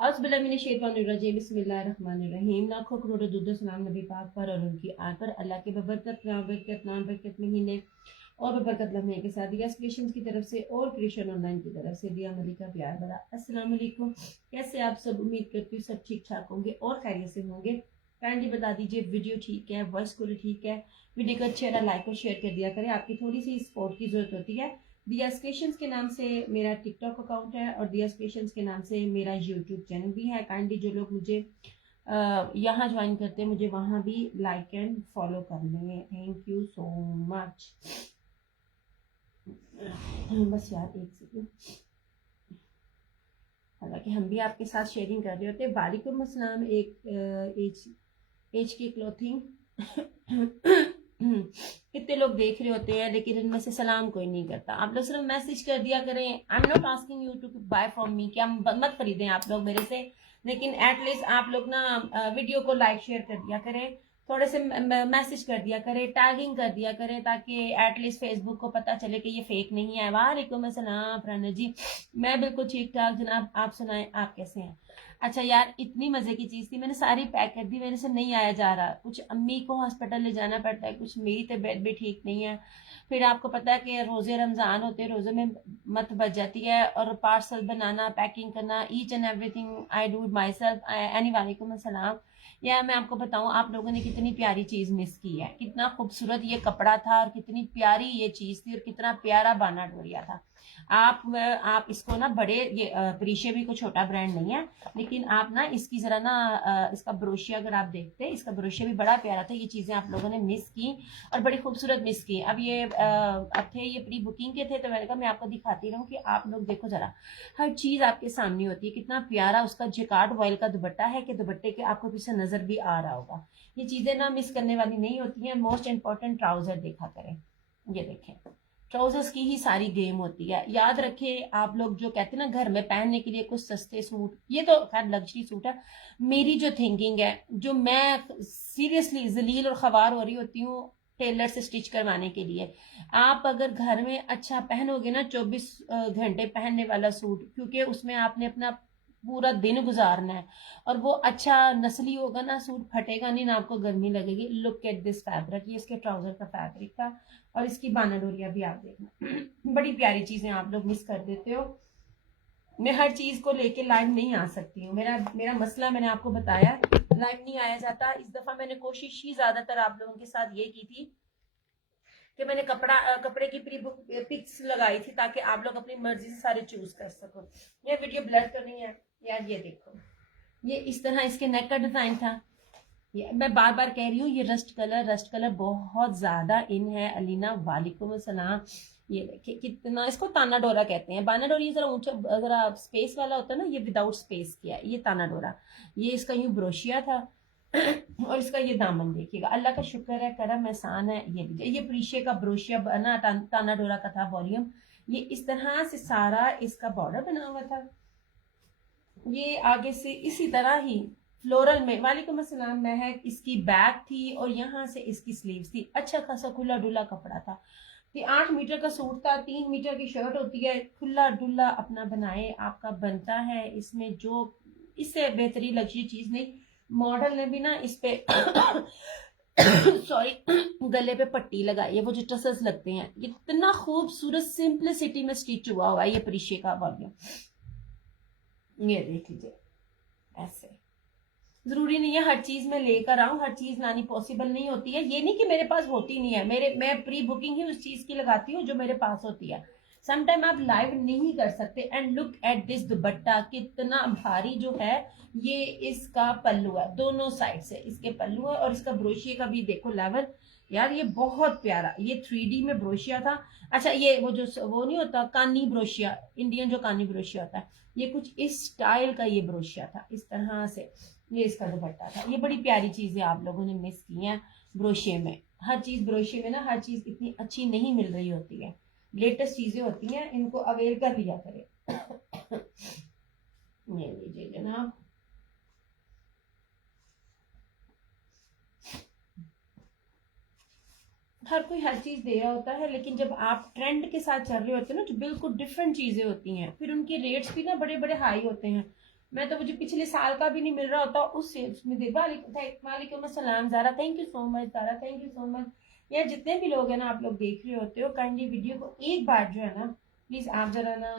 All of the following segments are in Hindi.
औज़ुबिल्लाहिमिनश्शैतानिर्रजीम बिस्मिल्लाहिर्रहमानिर्रहीम। लाखों करोड़ों दुरूद सलाम नबी पाक पर और उनकी आल पर। अल्लाह के बबरकत महीने और बबरकत लम्हे के साथ दिया क्रिएशंस की तरफ से और क्रिएशन ऑनलाइन की तरफ से दिया मलिका प्यार बड़ा अस्सलाम वालेकुम। कैसे आप सब? उम्मीद करती हूँ सब ठीक ठाक होंगे और खैरियत से होंगे। काइंडली बता दीजिए वीडियो ठीक है, वॉइस क्वालिटी ठीक है। वीडियो को अच्छा लाइक और शेयर कर दिया करें, आपकी थोड़ी सी सपोर्ट की जरूरत होती है। दिया क्रिएशंस के नाम से मेरा टिकटॉक अकाउंट है और दिया क्रिएशंस के नाम से मेरा यूट्यूब चैनल भी है। काइंडली जो लोग मुझे यहाँ ज्वाइन करते हैं मुझे वहाँ भी लाइक एंड फॉलो कर लें। Thank you so much. बस यार एक सेकंड, हालांकि हम भी आपके साथ शेयरिंग कर रहे होते हैं। वालेकुम अस्सलाम। एक एच की क्लोथिंग कितने लोग देख रहे होते हैं लेकिन इनमें से सलाम कोई नहीं करता। आप लोग सिर्फ मैसेज कर दिया करें। I am not asking you to buy from me, क्या मत खरीदें आप लोग मेरे से, लेकिन एटलीस्ट आप लोग ना वीडियो को लाइक शेयर कर दिया करें, थोड़े से मैसेज कर दिया करें, टैगिंग कर दिया करें, ताकि एटलीस्ट फेसबुक को पता चले कि ये फेक नहीं है। वालेकुम अस्सलाम प्राणा जी, मैं बिल्कुल ठीक ठाक जनाब, आप सुनाएं आप कैसे हैं? अच्छा यार, इतनी मजे की चीज थी, मैंने सारी पैक कर दी, मेरे से नहीं आया जा रहा। कुछ अम्मी को हॉस्पिटल ले जाना पड़ता है, कुछ मेरी तबीयत भी ठीक नहीं है। फिर आपको पता है कि रोजे रमजान होते हैं, रोजे में मत बच जाती है, और पार्सल बनाना, पैकिंग करना, each and everything I do my self. Any वालेकुम अस्सलाम। या मैं आपको बताऊं, आप लोगों ने कितनी प्यारी चीज मिस की है। कितना खूबसूरत ये कपड़ा था और कितनी प्यारी ये चीज थी और कितना प्यारा बाना डोरिया था। आप इसको ना बड़े, ये प्रीशे भी कोई छोटा ब्रांड नहीं है, लेकिन आप ना इसकी जरा ना इसका ब्रोशिया अगर आप देखते हैं, इसका ब्रोशिया भी बड़ा प्यारा था। ये चीजें आप लोगों ने मिस की और बड़ी खूबसूरत मिस की। अब ये प्री बुकिंग के थे, तो मैंने कहा मैं आपको दिखाती रहूं कि आप लोग देखो जरा, हर चीज आपके सामने होती है। कितना प्यारा उसका जिकार्ड वॉयल का दुपट्टा है कि दुपट्टे के आपको पीछे नजर भी आ रहा होगा। ये चीजें ना मिस करने वाली नहीं होती हैं। मोस्ट इंपॉर्टेंट ट्राउजर देखा करें, ये देखें, ट्राउजर्स की ही सारी गेम होती है। याद रखें आप लोग जो कहते हैं ना घर में पहनने के लिए कुछ सस्ते सूट, ये तो खैर लग्जरी सूट है। मेरी जो थिंकिंग है, जो मैं सीरियसली जलील और खवार हो रही होती हूँ टेलर से स्टिच करवाने के लिए, आप अगर घर में अच्छा पहनोगे ना 24 घंटे पहनने वाला सूट, क्योंकि उसमें आपने अपना पूरा दिन गुजारना है, और वो अच्छा नस्ली होगा ना, सूट फटेगा नहीं ना, आपको गर्मी लगेगी। लुक एट दिस फैब्रिक, ये इसके ट्राउजर का फैब्रिक था, और इसकी बाना डोरिया भी आप देखना। बड़ी प्यारी चीजें आप लोग मिस कर देते हो। मैं हर चीज को लेके लाइव नहीं आ सकती हूँ, मेरा मेरा मसला मैंने आपको बताया, लाइव नहीं आया जाता। इस दफा मैंने कोशिश ही ज्यादातर आप लोगों के साथ ये की थी कि मैंने कपड़े की प्री बुक पिक्स लगाई थी, ताकि आप लोग अपनी मर्जी से सारे चूज कर सको। ये वीडियो ब्लर तो नहीं है यार, ये देखो, ये इस तरह इसके नेक का डिजाइन था। ये मैं बार बार कह रही हूँ, ये रस्ट कलर बहुत ज्यादा इन है। अलीना वालेकुम सलाम। ये देखिए कितना, इसको ताना डोरा कहते हैं। बाना डोरा ये जरा ऊंचा, जरा स्पेस वाला होता है ना, ये विदाउट स्पेस किया है, ये ताना डोरा। ये इसका यूं ब्रोशिया था और इसका ये दामन देखिएगा। अल्लाह का शुक्र है, करम एहसान है। ये लीजिए, ये प्रीशे का ब्रोशिया बना, ताना डोरा का था वॉल्यूम। ये इस तरह से सारा इसका बॉर्डर बना हुआ था। ये आगे से इसी तरह ही फ्लोरल में, वालेकुम अस्सलाम महक, इसकी बैक थी और यहाँ से इसकी स्लीव्स थी। अच्छा खासा खुला डुला कपड़ा था। ये 8 मीटर का सूट था, 3 मीटर की शर्ट होती है। खुला डुला अपना बनाए आपका बनता है, इसमें जो इससे बेहतरीन लग्जरी चीज नहीं। मॉडल ने भी ना इस पे सॉरी गले पे पट्टी लगाई है, वो जो टसल्स लगते हैं। इतना खूबसूरत सिंपलिसिटी में स्टिच हुआ हुआ है ये प्रीशे का वॉल्यूम। ये देख लीजिए, ऐसे जरूरी नहीं है हर चीज में लेकर आऊं, हर चीज लानी पॉसिबल नहीं होती है। ये नहीं कि मेरे पास होती नहीं है, मैं प्री बुकिंग ही उस चीज की लगाती हूँ जो मेरे पास होती है। समटाइम आप लाइव नहीं कर सकते। एंड लुक एट दिस दुपट्टा, कितना भारी जो है। ये इसका पल्लू है, दोनों साइड से इसके पल्लू है, और इसका ब्रोशिया का भी देखो लेवल। यार ये बहुत प्यारा, ये 3D में ब्रोशिया था। अच्छा, ये वो नहीं होता कानी ब्रोशिया, इंडियन जो कानी ब्रोशिया होता है, ये कुछ इस स्टाइल का ये ब्रोशिया था, इस तरह से ये इसका दुपट्टा था। ये बड़ी प्यारी चीजें आप लोगों ने मिस की हैं ब्रोशिया में। हर चीज ब्रोशिया में ना, हर चीज इतनी अच्छी नहीं मिल रही होती है। लेटेस्ट चीजें होती हैं, इनको अवेल कर लिया करें। ये लीजिए जनाब, हर कोई हर चीज दे रहा होता है, लेकिन जब आप ट्रेंड के साथ चल रहे होते हैं ना, जो बिल्कुल डिफरेंट चीजें होती हैं, फिर उनके रेट्स भी ना बड़े बड़े हाई होते हैं। मैं तो, मुझे पिछले साल का भी नहीं मिल रहा होता उस सेल्स में दे। वालेकुम अस्सलाम Zara, thank you so much Zara, thank you so much. यार जितने भी लोग हैं ना, आप लोग देख रहे होते हो, काइंडली वीडियो को एक बार जो है ना प्लीज आप जरा ना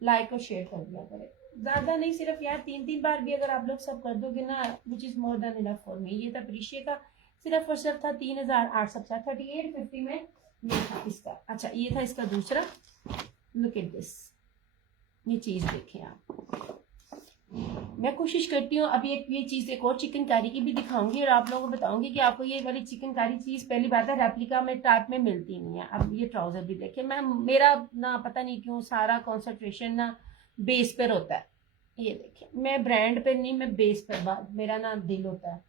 लाइक और शेयर कर दिया करें। ज्यादा नहीं, सिर्फ यार 3-3 बार भी अगर आप लोग सब कर दोगे ना, which is more than enough for me. ये था प्रीशिया का, सिर्फ और सिर्फ था 3850 में ये था इसका। अच्छा ये था इसका दूसरा, लुक एट दिस, ये चीज देखें आप। मैं कोशिश करती हूँ अभी ये चीज एक और चिकनकारी की भी दिखाऊंगी और आप लोगों को बताऊंगी कि आपको ये वाली चिकनकारी चीज, पहली बात है रेप्लिका में टाइप में मिलती नहीं है। अब ये ट्राउजर भी देखे, मैं मेरा ना पता नहीं क्यों सारा कंसंट्रेशन ना बेस पर होता है। ये देखें, मैं ब्रांड पे नहीं, मैं बेस पर मेरा ना दिल होता है।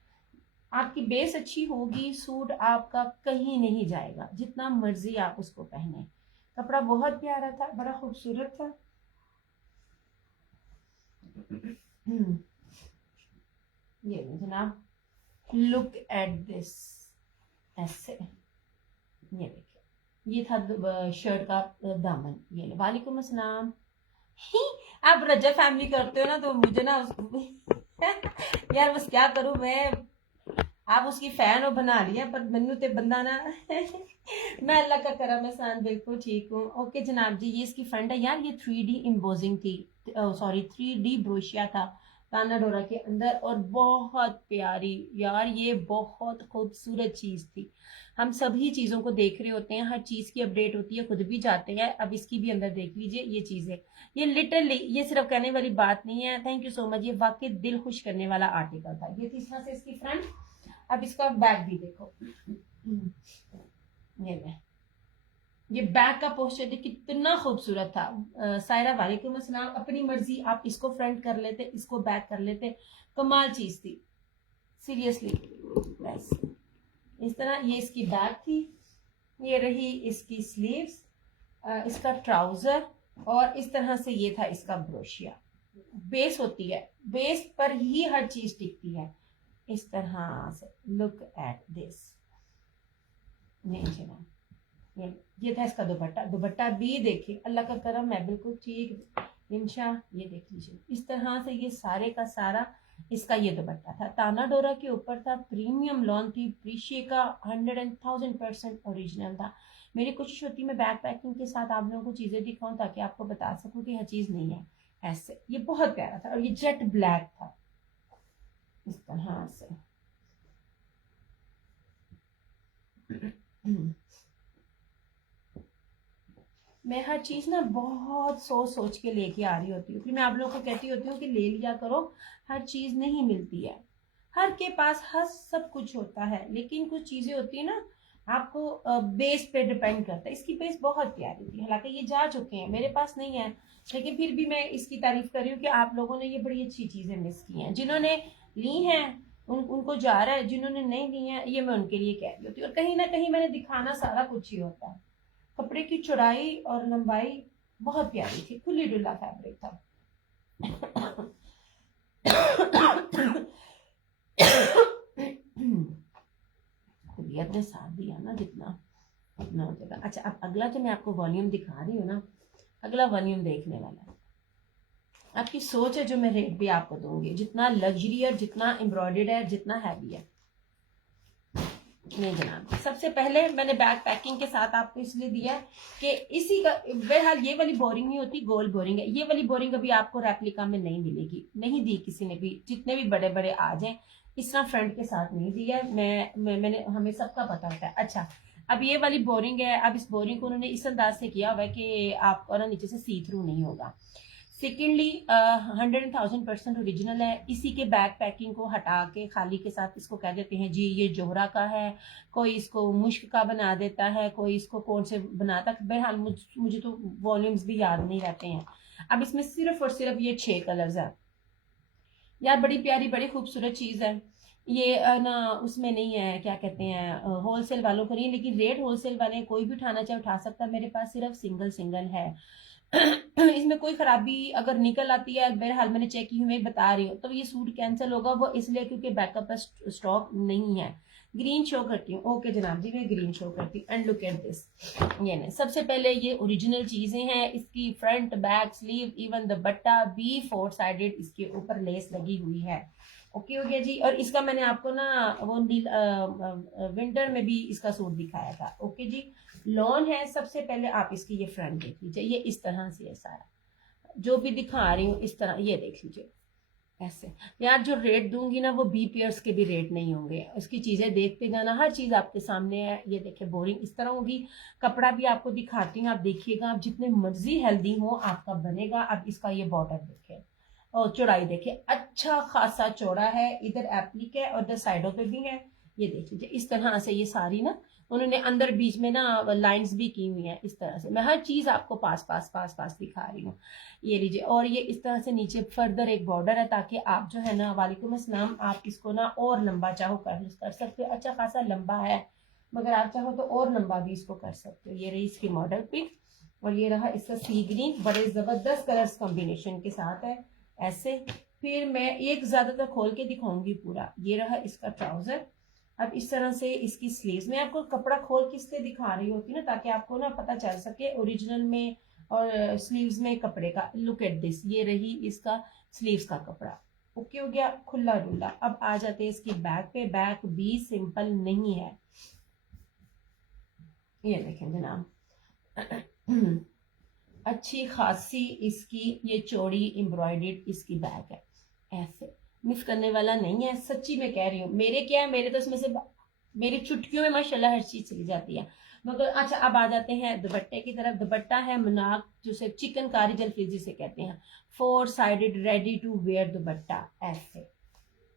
आपकी बेस अच्छी होगी, सूट आपका कहीं नहीं जाएगा, जितना मर्जी आप उसको पहने। कपड़ा बहुत प्यारा था, बड़ा खूबसूरत था। ये जनाब, लुक एट दिस, ऐसे ये देखिए, ये था शर्ट का दामन। ये वालेकुम अस्सलाम। आप रजा फैमिली करते हो ना, तो मुझे ना यार बस क्या करूं मैं, आप उसकी फैन हो बना लिया, पर मनु ते बंदा ना मैं अल्लाह का करम एहसान बिल्कुल ठीक हूँ। ओके जनाब जी, ये इसकी फ्रंट है यार, ये 3D इम्पोजिंग थी, सॉरी 3D ब्रोशिया था ताना डोरा के अंदर, और बहुत प्यारी यार, ये बहुत खूबसूरत चीज थी। हम सभी चीजों को देख रहे होते हैं, हर चीज की अपडेट होती है, खुद भी जाते हैं। अब इसकी भी अंदर देख लीजिए, ये चीज है, ये लिटरली, ये सिर्फ कहने वाली बात नहीं है। थैंक यू सो मच, ये वाकई दिल खुश करने वाला आर्टिकल था। ये तीसरा से इसकी फ्रंट। अब इसका बैक भी देखो, ये बैक का पोस्टर देख कितना खूबसूरत था। सायरा वालेकुम अस्सलाम। अपनी मर्जी आप इसको फ्रंट कर लेते, इसको बैक कर लेते, कमाल चीज थी सीरियसली। बस इस तरह ये इसकी बैक थी, ये रही इसकी स्लीव्स, इसका ट्राउजर, और इस तरह से ये था इसका ब्रोशिया। बेस होती है, बेस पर ही हर चीज टिकती है इस तरह से। लुक एट दिस, ये था इसका दुपट्टा। दुपट्टा भी देखिए, अल्लाह का करम है, बिल्कुल ठीक इंशा। ये देख लीजिए, इस तरह से ये सारे का सारा इसका ये दुपट्टा था, ताना डोरा के ऊपर था, प्रीमियम लॉन थी, प्रीशिया का 100% ओरिजिनल था। मेरी कोशिश होती है मैं बैक पैकिंग के साथ आप लोगों को चीजें दिखाऊं, ताकि आपको बता सकूं कि हर चीज नहीं है ऐसे। ये बहुत प्यारा था, और ये जेट ब्लैक था इस तरह से। मैं हर चीज ना बहुत सोच सोच के लेके आ रही होती हूँ, फिर मैं आप लोगों को कहती होती हूँ कि ले लिया करो। हर चीज नहीं मिलती है, हर के पास हर सब कुछ होता है, लेकिन कुछ चीजें होती है ना, आपको बेस पे डिपेंड करता है। इसकी बेस बहुत प्यारी थी, हालांकि ये जा चुके हैं, मेरे पास नहीं है, लेकिन फिर भी मैं इसकी तारीफ कर रही हूँ कि आप लोगों ने ये बड़ी अच्छी चीजें मिस की हैं। जिन्होंने ली हैं उनको जा रहा है, जिन्होंने नहीं ली है ये मैं उनके लिए कह रही होती हूँ। और कहीं ना कहीं मैंने दिखाना सारा कुछ ही होता है। कपड़े की चौड़ाई और लंबाई बहुत प्यारी थी, खुली डुल्ला फैब्रिक था। खुलियत ने साथ दिया ना, जितना उतना हो जाएगा। अच्छा, अब अगला जो मैं आपको वॉल्यूम दिखा रही हूँ ना, अगला वॉल्यूम देखने वाला है। आपकी सोच है जो मैं रेट भी आपको दूंगी, जितना लग्जरी और जितना एम्ब्रॉयडर्ड है, जितना हैवी है। नहीं जनाब, सबसे पहले मैंने बैग पैकिंग के साथ आपको इसलिए दिया कि इसी का, बहरहाल ये वाली बोरिंग नहीं होती, गोल बोरिंग है। ये वाली बोरिंग अभी आपको रेप्लिका में नहीं मिलेगी, नहीं दी किसी ने भी, जितने भी बड़े बड़े आ जाए इस तरह फ्रंट के साथ नहीं दिया। मैंने हमें सबका पता होता है। अच्छा, अब ये वाली बोरिंग है, अब इस बोरिंग को उन्होंने इस अंदाज से किया हुआ है कि आपको ना नीचे से सी थ्रू नहीं होगा। सेकेंडली 100,000% ओरिजिनल है। इसी के बैग पैकिंग को हटा के खाली के साथ इसको कह देते हैं जी ये जोहरा का है, कोई इसको मुश्क का बना देता है, कोई इसको कौन से बनाता है। बहरहाल मुझे तो वॉल्यूम्स भी याद नहीं रहते हैं। अब इसमें सिर्फ और सिर्फ ये 6 कलर्स है यार, बड़ी प्यारी बड़ी खूबसूरत चीज है ये ना। उसमें नहीं है, क्या कहते हैं, होलसेल वालों को नहीं, लेकिन रेट होलसेल वाले कोई भी उठाना चाहे उठा सकता है। मेरे पास सिर्फ सिंगल सिंगल है। इसमें कोई खराबी अगर निकल आती है, बहरहाल मैंने चेक की हुई, मैं बता रही हूँ, तो ये सूट कैंसिल होगा, वो इसलिए क्योंकि बैकअप स्टॉक नहीं है। ग्रीन शो करती हूँ। ओके जनाब जी, मैं ग्रीन शो करती हूँ। एंड लुक एट दिस, ये नहीं, सबसे पहले ये ओरिजिनल चीजें हैं। इसकी फ्रंट, बैक, स्लीव, इवन दुपट्टा भी 4 साइडेड इसके ऊपर लेस लगी हुई है। ओके हो गया जी। और इसका मैंने आपको ना वो विंटर में भी इसका सूट दिखाया था। ओके जी, लॉन है। सबसे पहले आप इसकी ये फ्रंट देख लीजिए, ये इस तरह से ऐसा है, जो भी दिखा रही हूँ इस तरह, ये देख लीजिए ऐसे। यार जो रेट दूंगी ना वो बी पेयर्स के भी रेट नहीं होंगे, उसकी चीजें देखते जाना, हर चीज आपके सामने है। ये देखिए बोरिंग इस तरह होगी। कपड़ा भी आपको दिखाती हूँ, आप देखिएगा, आप जितने मर्जी हेल्दी हो आपका बनेगा। अब इसका ये बॉर्डर देखिए और चौड़ाई देखिए, अच्छा खासा चौड़ा है, इधर एप्लिक है और इधर साइडों पे भी है। ये देख लीजिए इस तरह से, ये सारी ना उन्होंने अंदर बीच में ना लाइंस भी की हुई हैं इस तरह से। मैं हर चीज आपको पास पास पास पास दिखा रही हूँ। ये लीजिए, और ये इस तरह से नीचे फर्दर एक बॉर्डर है, ताकि आप जो है ना, वालेकुम अस्सलाम, आप इसको ना और लंबा चाहो कर सकते हो। अच्छा खासा लंबा है, मगर आप चाहो तो और लंबा भी इसको कर सकते हो। ये रही इसकी मॉडल पिक, और ये रहा इसका सी ग्रीन, बड़े जबरदस्त कलर्स कॉम्बिनेशन के साथ है ऐसे। फिर मैं एक ज्यादातर खोल के दिखाऊंगी पूरा। ये रहा इसका ट्राउजर। अब इस तरह से इसकी स्लीव्स, मैं आपको कपड़ा खोल के इसलिए दिखा रही होती ना, ताकि आपको ना पता चल सके ओरिजिनल में और स्लीव्स में कपड़े का। लुक एट दिस, ये रही इसका स्लीव्स का कपड़ा। ओके हो गया, खुला डुल्ला। अब आ जाते हैं इसकी बैक पे। बैक भी सिंपल नहीं है, ये देखें जनाब, अच्छी खासी इसकी ये चौड़ी एम्ब्रॉयडर्ड इसकी बैक है ऐसे। मिस करने वाला नहीं है, सच्ची में कह रही हूँ। मेरे क्या है, मेरे तो इसमें से मेरी चुटकियों में माशाल्लाह हर चीज चली जाती है। मगर अच्छा, अब आ जाते हैं दुपट्टे की तरफ। दुपट्टा है मनाक, जिसे चिकनकारी जलफीजी से कहते हैं। 4 sided ready to wear dupatta ऐसे।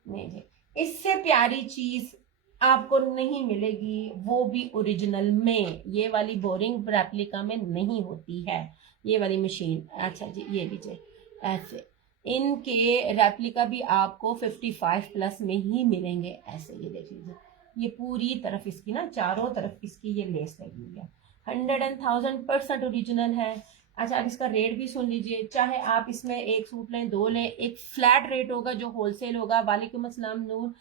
नहीं जी, इससे प्यारी चीज आपको नहीं मिलेगी, वो भी ओरिजिनल में। ये वाली बोरिंग रेप्लिका में नहीं होती है ये वाली मशीन। अच्छा जी, ये लीजिए ऐसे। इनके रेप्लिका भी आपको 55 प्लस में ही मिलेंगे ऐसे। ये देख लीजिए, ये पूरी तरफ इसकी ना, चारों तरफ इसकी ये लेस लगी हुई है। 100,000% ओरिजिनल है। अच्छा, अब इसका रेट भी सुन लीजिए। चाहे आप इसमें एक सूट लें, 2 लें, एक फ्लैट रेट होगा जो होलसेल होगा। वालेकुम अस्सलाम नूर।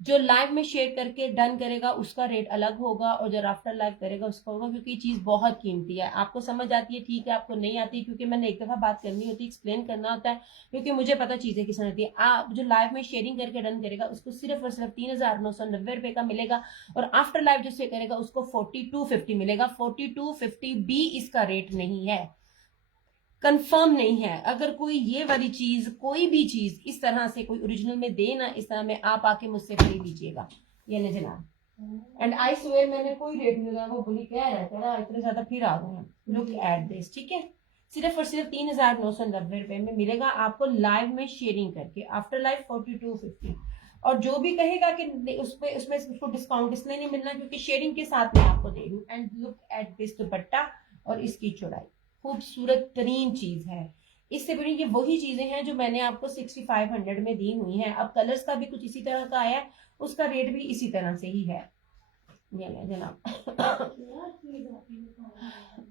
जो लाइव में शेयर करके डन करेगा उसका रेट अलग होगा, और जो आफ्टर लाइव करेगा उसका होगा, क्योंकि ये चीज बहुत कीमती है। आपको समझ आती है ठीक है, आपको नहीं आती, क्योंकि मैंने एक दफा बात करनी होती है, एक्सप्लेन करना होता है, क्योंकि मुझे पता चीजें किस तरह होती है। आप जो लाइव में शेयरिंग करके डन करेगा उसको सिर्फ और सिर्फ 3,990 रुपए का मिलेगा, और आफ्टर लाइव जो शेयर करेगा उसको 4250 मिलेगा। 4250 भी इसका रेट नहीं है, कंफर्म नहीं है। अगर कोई ये वाली चीज, कोई भी चीज इस तरह से कोई ओरिजिनल में दे ना, इस तरह में आप आके मुझसे खरीद लीजिएगा। ये ले जनाब, एंड आई स्वेयर मैंने कोई रेट नहीं लगा, वो बोली कह रहे थे ना इतने ज्यादा, फिर आ गए हैं। लुक एट दिस, ठीक है, सिर्फ और सिर्फ 3,990 रुपए में मिलेगा आपको लाइव में शेयरिंग करके। After live 4250। और जो भी कहेगा कि उसमें उसको डिस्काउंट इसलिए नहीं मिलना क्योंकि शेयरिंग के साथ मैं आपको दे दूं। एंड लुक एट दिस दुपट्टा और इसकी चौड़ाई, खूबसूरत तरीन चीज है। इससे बड़ी ये वही चीजें हैं जो मैंने आपको 6500 में दी हुई हैं। अब कलर्स का भी कुछ इसी तरह का आया है, उसका रेट भी इसी तरह से ही है। ये ले जनाब,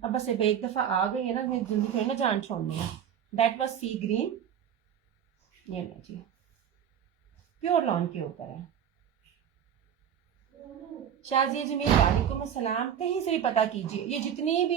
अब बस एक दफा आ गई है ना, मैं जल्दी थोड़ी ना जान छोड़नी है। दैट वाज सी ग्रीन, ये ले जी, प्योर लॉन के ऊपर है। शाजिया जमील वालेकुम अस्सलाम। कहीं से भी पता कीजिए, ये जितनी भी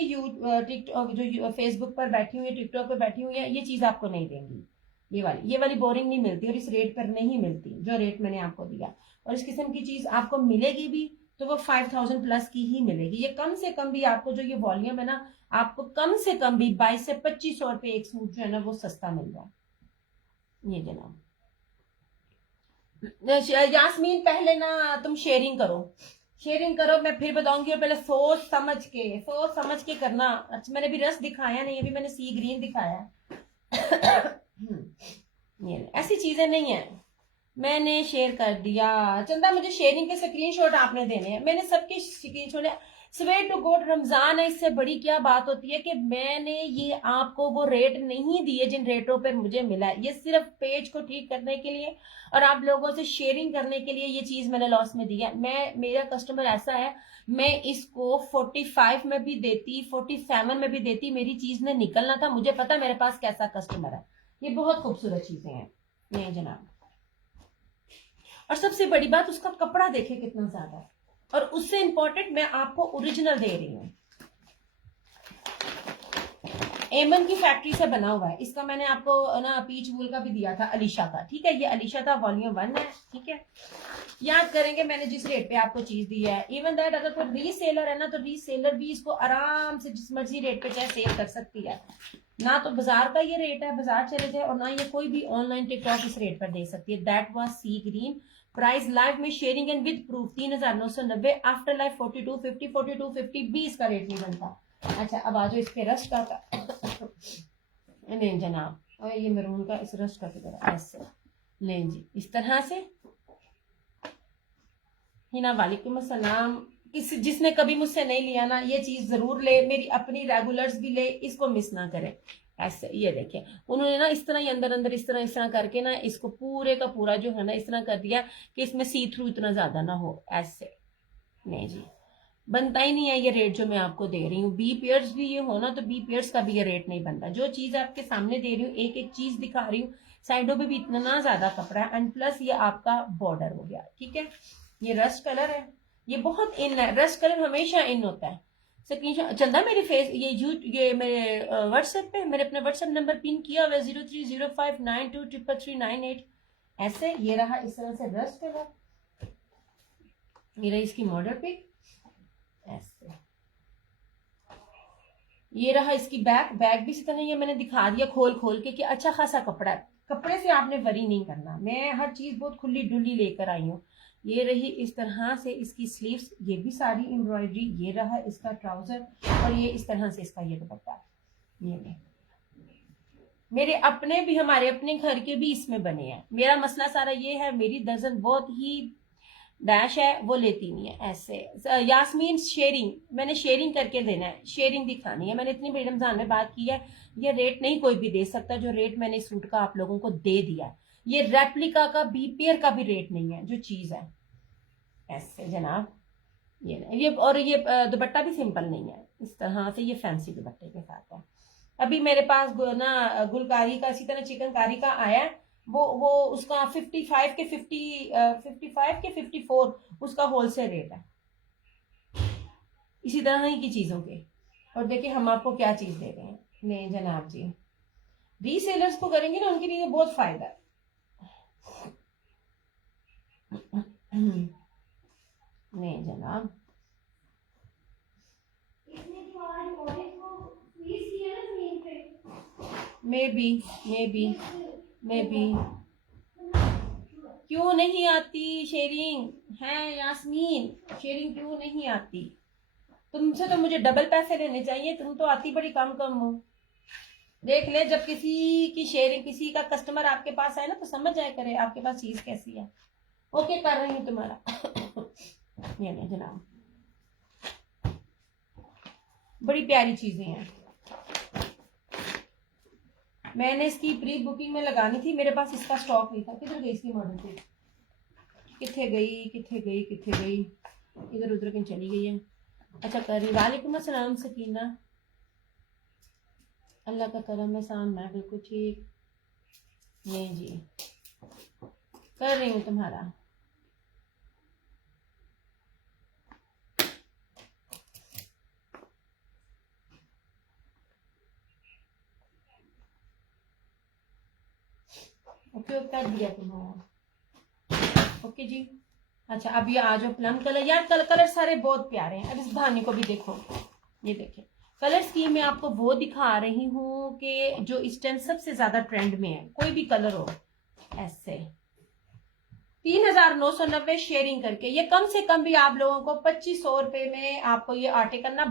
टिकटॉक जो फेसबुक पर बैठी हुई है, टिकटॉक पर बैठी हुई है, ये चीज आपको नहीं देंगी। ये वाली बोरिंग नहीं मिलती, और इस रेट पर नहीं मिलती जो रेट मैंने आपको दिया। और इस किस्म की चीज आपको मिलेगी भी तो वो 5000 प्लस की ही मिलेगी। ये कम से कम भी आपको जो ये वॉल्यूम है ना, आपको कम से कम भी 22 से 2500 रुपए एक सूट जो है ना वो सस्ता मिल रहा है। ये जनाब यास्मीन, पहले ना तुम शेयरिंग करो, मैं फिर बताऊंगी। और पहले सोच समझ के करना। अच्छा, मैंने भी रस दिखाया नहीं, अभी मैंने सी ग्रीन दिखाया। ये ऐसी चीजें नहीं है। मैंने शेयर कर दिया। चंदा, मुझे शेयरिंग के स्क्रीनशॉट आपने देने हैं, मैंने सबके screenshot. Swear to God, Ramzan है, इससे बड़ी क्या बात होती है कि मैंने ये आपको वो रेट नहीं दिए जिन रेटों पर मुझे मिला है। ये सिर्फ पेज को ठीक करने के लिए और आप लोगों से शेयरिंग करने के लिए ये चीज मैंने लॉस में दी है। मेरा कस्टमर ऐसा है, मैं इसको 45 में भी देती, 47 में भी देती, मेरी चीज ने निकलना था। मुझे पता मेरे पास कैसा कस्टमर है। ये बहुत खूबसूरत चीजें हैं। नहीं जनाब, और सबसे बड़ी बात, उसका कपड़ा देखे कितना ज्यादा है, और उससे इंपॉर्टेंट मैं आपको ओरिजिनल दे रही हूँ, एमन की फैक्ट्री से बना हुआ है। इसका मैंने आपको ना पीच वूल का भी दिया था, अलीशा का, ठीक है, ये अलीशा था वॉल्यूम 1 है, ठीक है। याद करेंगे मैंने जिस रेट पे आपको चीज दी है, इवन दैट अगर कोई रीसेलर है ना, तो रीसेलर भी इसको आराम से जिस मर्जी रेट पे चाहे सेल कर सकती है। ना तो बाजार का ये रेट है, बाजार चले जाए, और ना ये कोई भी ऑनलाइन टिकटॉक इस रेट पर दे सकती है। That was sea green, price live में sharing and with proof 3990, after life 4250, 4250 भी इसका रेट नहीं बनता। अच्छा अब आ जाओ इस पे रस्ट का नहीं जनाब, और ये मरून का इस रस्ट का किधर, ऐसे लें जी, इस तरह से। हिना वालेकुम अस्सलाम। जिसने कभी मुझसे नहीं लिया ना, ये चीज जरूर ले, मेरी अपनी रेगुलर्स भी ले, इसको मिस ना करें। ऐसे ये देखिए उन्होंने ना इस तरह ही अंदर अंदर इस तरह करके ना इसको पूरे का पूरा जो है ना इस तरह कर दिया कि इसमें सी थ्रू इतना ज्यादा ना हो। ऐसे नहीं जी, बनता ही नहीं है ये रेट जो मैं आपको दे रही हूँ। बी पेयर्स भी ये हो ना, तो बी पेयर्स का भी ये रेट नहीं बनता। जो चीज आपके सामने दे रही हूँ, एक एक चीज दिखा रही हूँ, साइडों पे भी इतना ज्यादा कपड़ा है, एंड प्लस ये आपका बॉर्डर हो गया, ठीक है। ये रस्ट कलर है, ये बहुत इन है, रस्ट कलर हमेशा इन होता है। स्क्रीनशॉट चंदा मेरे फेस ये मेरे व्हाट्सएप पे मेरे अपने व्हाट्सएप नंबर पिन किया हुआ है 0305923339 ऐसे। ये रहा इस तरह से रस्ट कलर, ये रही इसकी मॉडल पिक ऐसे। ये रहा इसकी बैग, बैग भी इसी तरह ये मैंने दिखा दिया खोल खोल के कि अच्छा खासा कपड़ा है, कपड़े से आपने वरी नहीं करना। मैं हर चीज बहुत खुली डुली लेकर आई हूँ। ये रही इस तरह से इसकी स्लीव्स, ये भी सारी एम्ब्रॉयडरी। ये रहा इसका ट्राउजर, और ये इस तरह से इसका ये दुपट्टा। ये मेरे अपने भी, हमारे अपने घर के भी इसमें बने हैं। मेरा मसला सारा ये है, मेरी दर्जन बहुत ही डैश है, वो लेती नहीं है ऐसे। यास्मीन शेयरिंग, मैंने शेयरिंग करके देना है, शेयरिंग दिखानी है। मैंने इतनी बड़ी रमजान में बात की है, ये रेट नहीं कोई भी दे सकता जो रेट मैंने सूट का आप लोगों को दे दिया। ये रेप्लिका का बी पेयर का भी रेट नहीं है जो चीज है ऐसे जनाब। ये और ये दुपट्टा भी सिंपल नहीं है, इस तरह से ये फैंसी दुपट्टे के साथ है। अभी मेरे पास ना गुलकारी का, इसी तरह चिकनकारी का आया है, वो उसका 55 के 54 उसका होलसेल रेट है, इसी तरह ही की चीजों के। और देखिए हम आपको क्या चीज दे रहे हैं। नहीं जनाब जी, रीसेलर्स को करेंगे ना, उनके लिए बहुत फायदा है। नहीं जनाब, मे बी क्यों नहीं आती शेयरिंग है यास्मीन, शेयरिंग क्यों नहीं आती? तुमसे तो मुझे डबल पैसे लेने चाहिए, तुम तो आती बड़ी कम हो। देख ले, जब किसी की शेयरिंग, किसी का कस्टमर आपके पास आए ना, तो समझ जाया करे आपके पास चीज कैसी है। ओके कर रही हूँ तुम्हारा ये नहीं जनाब, बड़ी प्यारी चीजें हैं। मैंने इसकी प्री बुकिंग में लगानी थी, मेरे पास इसका स्टॉक नहीं था। किधर गई इसकी मॉडल थी, किथे गई, इधर उधर कहीं चली गई है। अच्छा कर रही। वालेकुम अस्सलाम सकीना, अल्लाह का करम है, शाम मैं बिल्कुल ठीक। नहीं जी, कर रही हूँ तुम्हारा। ओके कर दिया तुम्हारा, ओके जी। अच्छा अब ये आ जाओ प्लम कलर। यार कलर सारे बहुत प्यारे हैं। अब इस धानी को भी देखो, ये देखे कलर स्कीम में आपको वो दिखा रही हूँ कि जो इस टाइम सबसे ज्यादा ट्रेंड में है। कोई भी कलर हो ऐसे 3990 शेयरिंग करके, ये कम से कम भी आप लोगों को 2500 रुपए में आपको ये आर्टिकल ना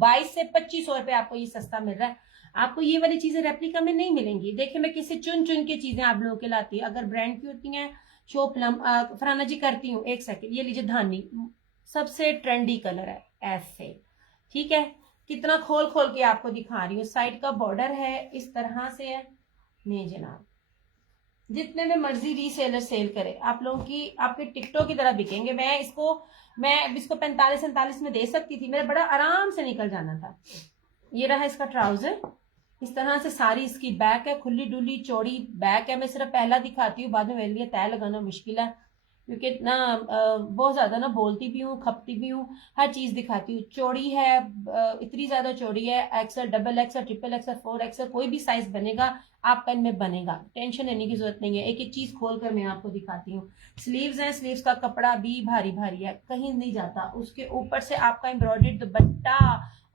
22 से 2500 रुपए आपको ये सस्ता मिल रहा है। आपको ये वाली चीजें रेप्लिका में नहीं मिलेंगी। देखिए मैं किसी चुन के चीजें आप लोगों के लाती हूँ। अगर ब्रांड की होती हैं, शो प्लम, फराना जी करती हूँ। एक सेकेंड, ये लीजिए धानी, सबसे ट्रेंडी कलर है ऐसे, ठीक है। कितना खोल के आपको दिखा रही हूँ। साइड का बॉर्डर है इस तरह से है। नहीं जनाब, जितने में मर्जी रीसेलर सेल करे, आप लोगों की आपके टिकटों की तरह बिकेंगे। मैं इसको 45-47 में दे सकती थी, मेरा बड़ा आराम से निकल जाना था। ये रहा इसका ट्राउजर, इस तरह से सारी इसकी बैक है, खुली डुली चौड़ी बैक है। मैं सिर्फ पहला दिखाती हूँ, बाद में मेरे लिए तय लगाना मुश्किल है। क्योंकि ना बहुत ज्यादा ना बोलती भी हूँ, खपती भी हूँ, हर चीज दिखाती हूँ। चौड़ी है, इतनी ज्यादा चौड़ी है, XL, double XL, triple XL, 4 XL, कोई भी साइज बनेगा आपका इनमें बनेगा, टेंशन लेने की जरूरत नहीं है। एक एक चीज खोल कर मैं आपको दिखाती हूँ। स्लीव्स हैं, स्लीव्स का कपड़ा भी भारी भारी है, कहीं नहीं जाता। उसके ऊपर से आपका एम्ब्रॉयडर्ड दुपट्टा।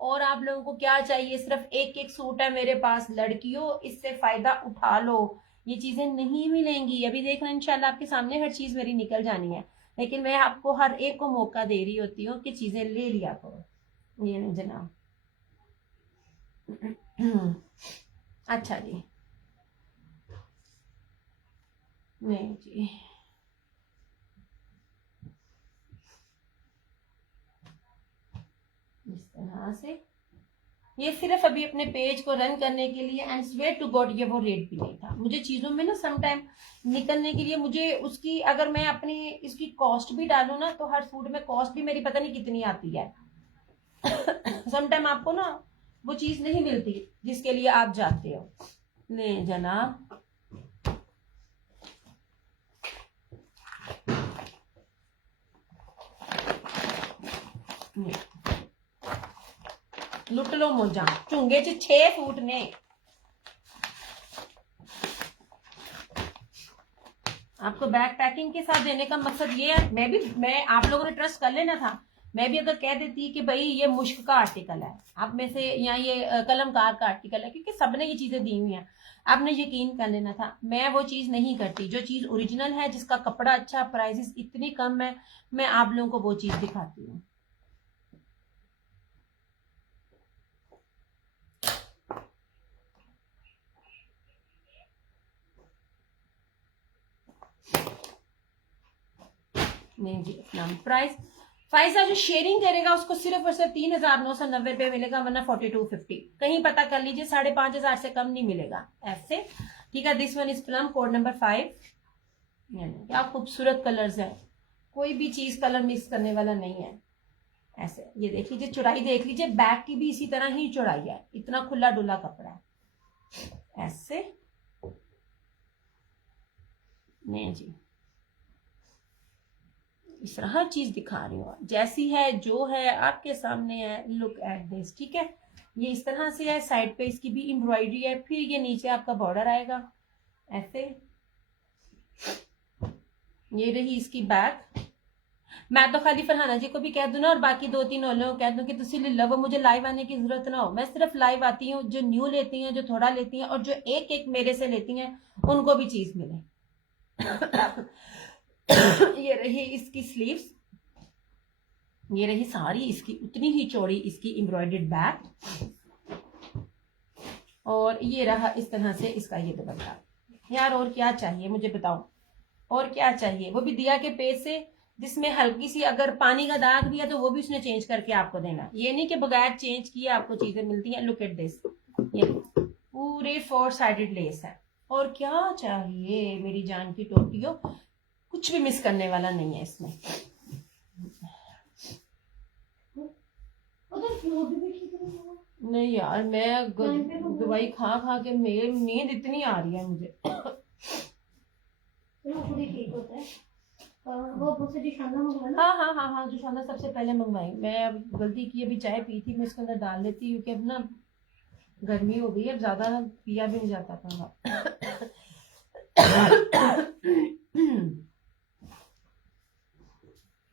और आप लोगों को क्या चाहिए, सिर्फ एक एक सूट है मेरे पास, लड़कियों इससे फायदा उठा लो। ये चीजें नहीं मिलेंगी, अभी देखना इंशाल्लाह आपके सामने हर चीज मेरी निकल जानी है, लेकिन मैं आपको हर एक को मौका दे रही होती हूँ कि चीजें ले लिया करो। ये नहीं जनाब। अच्छा जी, नहीं जी, इस तरह से। ये सिर्फ अभी अपने पेज को रन करने के लिए, एंड स्वेयर टू गॉड ये वो रेट भी नहीं था। मुझे चीजों में ना सम टाइम निकलने के लिए, मुझे उसकी अगर मैं अपनी इसकी कॉस्ट भी डालू ना, तो हर सूट में कॉस्ट भी मेरी पता नहीं कितनी आती है। सम टाइम आपको ना वो चीज नहीं मिलती जिसके लिए आप जाते हो। ले जनाब, लुट लो मोजा, चुंगे च 6 सूट ने। आपको बैग पैकिंग के साथ देने का मकसद ये है, मैं आप लोगों ने ट्रस्ट कर लेना था। मैं भी अगर कह देती कि भाई ये मुश्क का आर्टिकल है, आप में से, या ये कलमकार का आर्टिकल है, क्योंकि सबने ये चीजें दी हुई हैं, आपने यकीन कर लेना था। मैं वो चीज नहीं करती, जो चीज ओरिजिनल है, जिसका कपड़ा अच्छा, प्राइसेस इतनी कम है, मैं आप लोगों को वो चीज दिखाती हूँ। नहीं जी, अपना प्राइस, फाइजा जो शेयरिंग करेगा उसको सिर्फ और सिर्फ 3,990 मिलेगा, वरना 4250। कहीं पता कर लीजिए, 5,500 से कम नहीं मिलेगा ऐसे। ठीक है, this one is plum, code number 5। क्या खूबसूरत कलर्स है, कोई भी चीज कलर मिक्स करने वाला नहीं है। ऐसे ये देख लीजिए, चौड़ाई देख लीजिए, बैक की भी इसी तरह ही चौड़ाई है, इतना खुला डुला कपड़ा है ऐसे। नहीं जी, इस तरह हर चीज दिखा रही हूँ, जैसी है जो है आपके सामने है। लुक एट दिस, ठीक है, ये इस तरह से है। साइड पे इसकी भी एम्ब्रॉयडरी है, फिर ये नीचे आपका बॉर्डर आएगा ऐसे। ये रही इसकी बैक। मैं तो खाली फरहाना जी को भी कह दूं ना, और बाकी 2-3 और लोगों को कह दूं कि तुसी ले लो, मुझे लाइव आने की जरूरत ना हो। मैं सिर्फ लाइव आती हूँ, जो न्यू लेती हैं, जो थोड़ा लेती हैं, और जो एक एक मेरे से लेती हैं, उनको भी चीज मिले। ये रही इसकी स्लीव्स, ये रही सारी इसकी उतनी ही चौड़ी इसकी एम्ब्रॉयडर्ड बैक, और ये रहा इस तरह से इसका ये दुपट्टा। यार और क्या चाहिए मुझे बताओ, और क्या चाहिए? वो भी दिया के पेज से, जिसमें हल्की सी अगर पानी का दाग भी है तो वो भी उसने चेंज करके आपको देना। ये नहीं कि बगैर चेंज किए आपको चीजें मिलती हैं। लुक एट दिस, ये पूरे 4 साइडेड लेस है। और क्या चाहिए मेरी जान की टोटियों, कुछ भी मिस करने वाला नहीं है इसमें। नहीं यार, मैं दवाई खा खा के मेरी नींद इतनी आ रही है मुझे। हाँ हाँ हाँ हाँ, जोशाना सबसे पहले मंगवाई। मैं गलती की, अभी चाय पी थी, मैं इसके अंदर डाल लेती, क्योंकि अब ना गर्मी हो गई, अब ज्यादा पिया भी नहीं जाता था।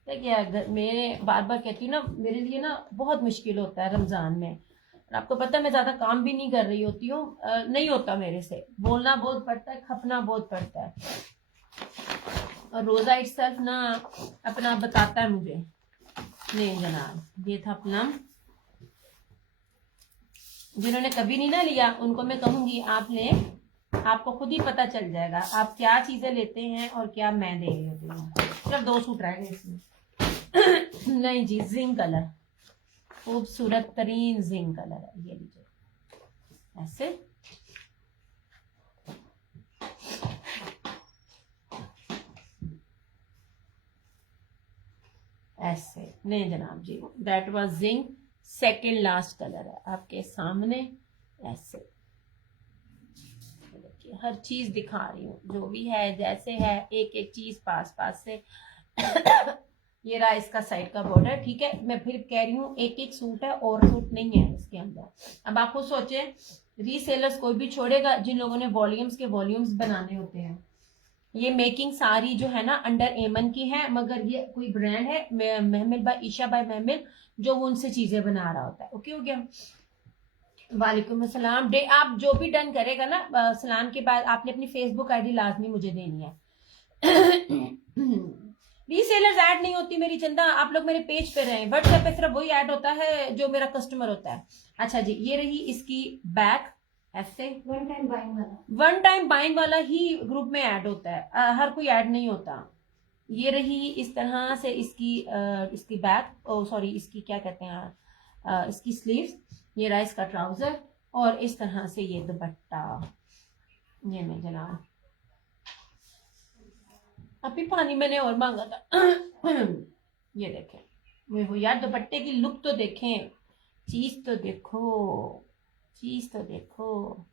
क्या मैं बार बार कहती हूँ ना, मेरे लिए ना बहुत मुश्किल होता है रमजान में। और आपको पता है मैं ज्यादा काम भी नहीं कर रही होती हूँ, नहीं होता मेरे से, बोलना बहुत पड़ता है, खपना बहुत पड़ता है, और रोजा इटसेल्फ ना अपना बताता है मुझे। नहीं जनाब, ये था प्लम। जिन्होंने कभी नहीं ना लिया उनको मैं कहूंगी आप लें, आपको खुद ही पता चल जाएगा आप क्या चीजें लेते हैं और क्या मैं दे रही होती हूँ। सिर्फ 2 सूट रह गए इसमें। नहीं जी, जिंक कलर, खूबसूरत तरीन जिंक कलर है, ये लीजिए ऐसे। ऐसे नहीं जनाब जी, that was zinc, second last colour है आपके सामने ऐसे। देखिए हर चीज दिखा रही हूँ, जो भी है जैसे है, एक एक चीज पास पास से। ये रहा इसका साइड का बॉर्डर, ठीक है। मैं फिर कह रही हूँ एक एक सूट है और सूट नहीं है इसके अंदर। अब आप खुद सोचे, रीसेलर्स कोई भी छोड़ेगा जिन लोगों ने वॉल्यूम्स के वॉल्यूम्स बनाने होते हैं। ये मेकिंग सारी जो है ना अंडर एमन की है, मगर ये कोई ब्रांड है महमिल बाय ईशा बाय महमिल, जो वो उनसे चीजें बना रहा होता है। ओके हो गया। वालेकुम अस्सलाम। डे आप जो भी डन करेगा ना सलाम के बाद आपने अपनी फेसबुक आईडी लाजमी मुझे देनी है। रीसेलर्स ऐड नहीं होती मेरी चंदा, आप लोग मेरे पेज पे रहे, व्हाट्सएप पे सिर्फ वही ऐड होता है जो मेरा कस्टमर होता है। अच्छा जी, ये रही इसकी बैक, ऐसे वन टाइम बाइंग वाला ही ग्रुप में ऐड होता है, हर कोई ऐड नहीं होता। ये रही इस तरह से इसकी बैक, ओ सॉरी इसकी क्या कहते हैं, इसकी स्लीव्स। ये रहा इसका ट्राउजर और इस तरह से ये दुपट्टा। ये मैं जनाब अभी पानी मैंने और मांगा था। ये देखें, वे हो यार, दुपट्टे की लुक तो देखें, चीज तो देखो, चीज तो देखो।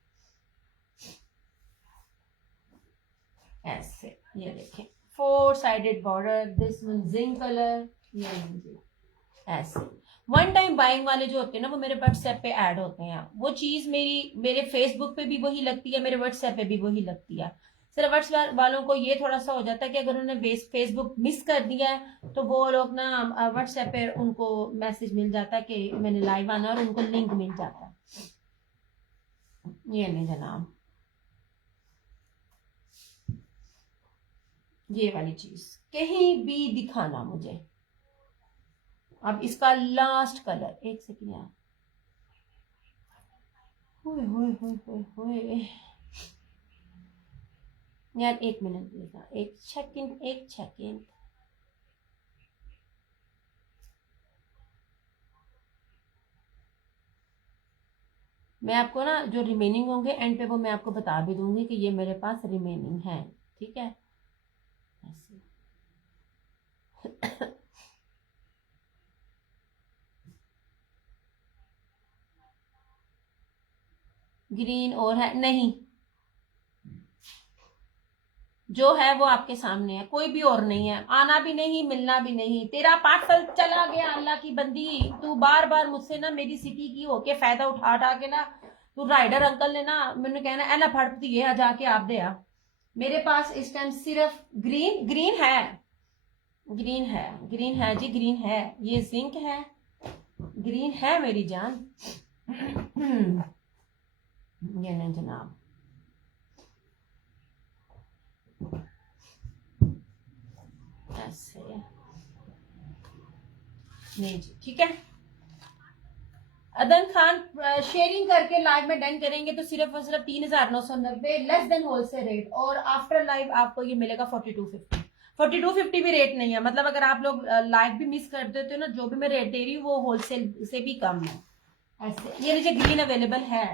ऐसे ये देखें, 4 sided border, this one zinc colour. ये ऐसे वन टाइम बाइंग वाले जो होते हैं ना, वो मेरे व्हाट्सएप पे ऐड होते हैं। वो चीज मेरे फेसबुक पे भी वही लगती है, मेरे व्हाट्सएप पे भी वही लगती है। सिर्फ व्हाट्सएप वालों को ये थोड़ा सा हो जाता है कि अगर उन्होंने फेसबुक मिस कर दिया है तो वो लोग ना व्हाट्सएप पे उनको मैसेज मिल जाता है कि मैंने लाइव आना, और उनको लिंक मिल जाता है। ये नहीं जनाब, ये वाली चीज कहीं भी दिखाना मुझे। अब इसका लास्ट कलर, एक सेकेंड यार, होए होए होए होए होए यार, 1 मिनट देगा, एक सेकेंड, एक सेकेंड। मैं आपको ना जो रिमेनिंग होंगे एंड पे वो मैं आपको बता भी दूंगी कि ये मेरे पास रिमेनिंग है, ठीक है। ऐसे ग्रीन और है नहीं, जो है वो आपके सामने है, कोई भी और नहीं है, आना भी नहीं, मिलना भी नहीं। तेरा पार्सल चला गया, अल्लाह की बंदी। तू बार बार मुझसे ना मेरी सिटी की होके फायदा उठा उठा के ना, तू राइडर अंकल ने ना मैंने कहना एला फड़ती है जाके आप दे आ। मेरे पास इस टाइम सिर्फ ग्रीन ग्रीन है, ग्रीन है, ग्रीन है जी, ग्रीन है। ये जिंक है, ग्रीन है मेरी जान। ये नहीं जनाब, ऐसे नहीं जी, ठीक है। अदन खान शेयरिंग करके लाइव में डन करेंगे तो सिर्फ और सिर्फ 3990 लेस देन होलसेल रेट, और आफ्टर लाइव आपको ये मिलेगा 4250। 4250 भी रेट नहीं है, मतलब अगर आप लोग लाइव भी मिस कर देते हो ना, जो भी मैं रेट दे रही हूँ वो होलसेल से भी कम है। ऐसे ये लीजिए, ग्रीन अवेलेबल है,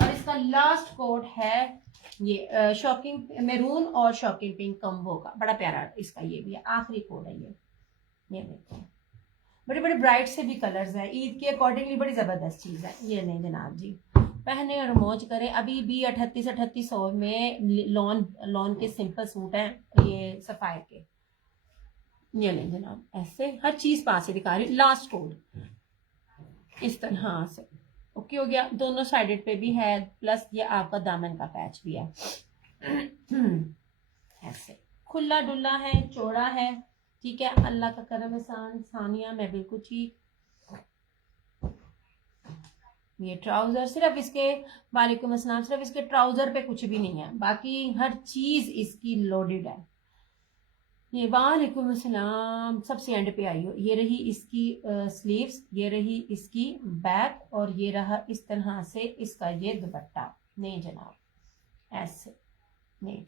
और इसका लास्ट कोड है ये शॉकिंग मेरून और शॉकिंग पिंक कम्बो का, बड़ा प्यारा इसका ये भी है, आखिरी कोड है ये देखिए, बड़े बड़े ब्राइट से भी कलर्स है, ईद के अकॉर्डिंगली बड़ी जबरदस्त चीज है। ये नहीं जनाब जी, पहने और मौज करें। अभी भी 3800 में लॉन लॉन के सिंपल सूट हैं, ये सफायर के। ये नहीं जनाब, ऐसे हर चीज पास से दिखा रही हूँ। लास्ट कोड इस तरह से ओके हो गया, दोनों साइडेड पे भी है, प्लस ये आपका दामन का पैच भी है। ऐसे खुला डुल्ला है, चौड़ा है, ठीक है। अल्लाह का करम एहसान, सानिया मैं बिल्कुल ठीक। ये ट्राउजर सिर्फ इसके, वालेकुम अस्सलाम, सिर्फ इसके ट्राउजर पे कुछ भी नहीं है, बाकी हर चीज इसकी लोडेड है। ये वालेकुम अस्सलाम, सबसे एंड पे आई हो। ये रही इसकी स्लीव्स, ये रही इसकी बैक, और ये रहा इस तरह से इसका ये दुपट्टा। नहीं जनाब, ऐसे नहीं।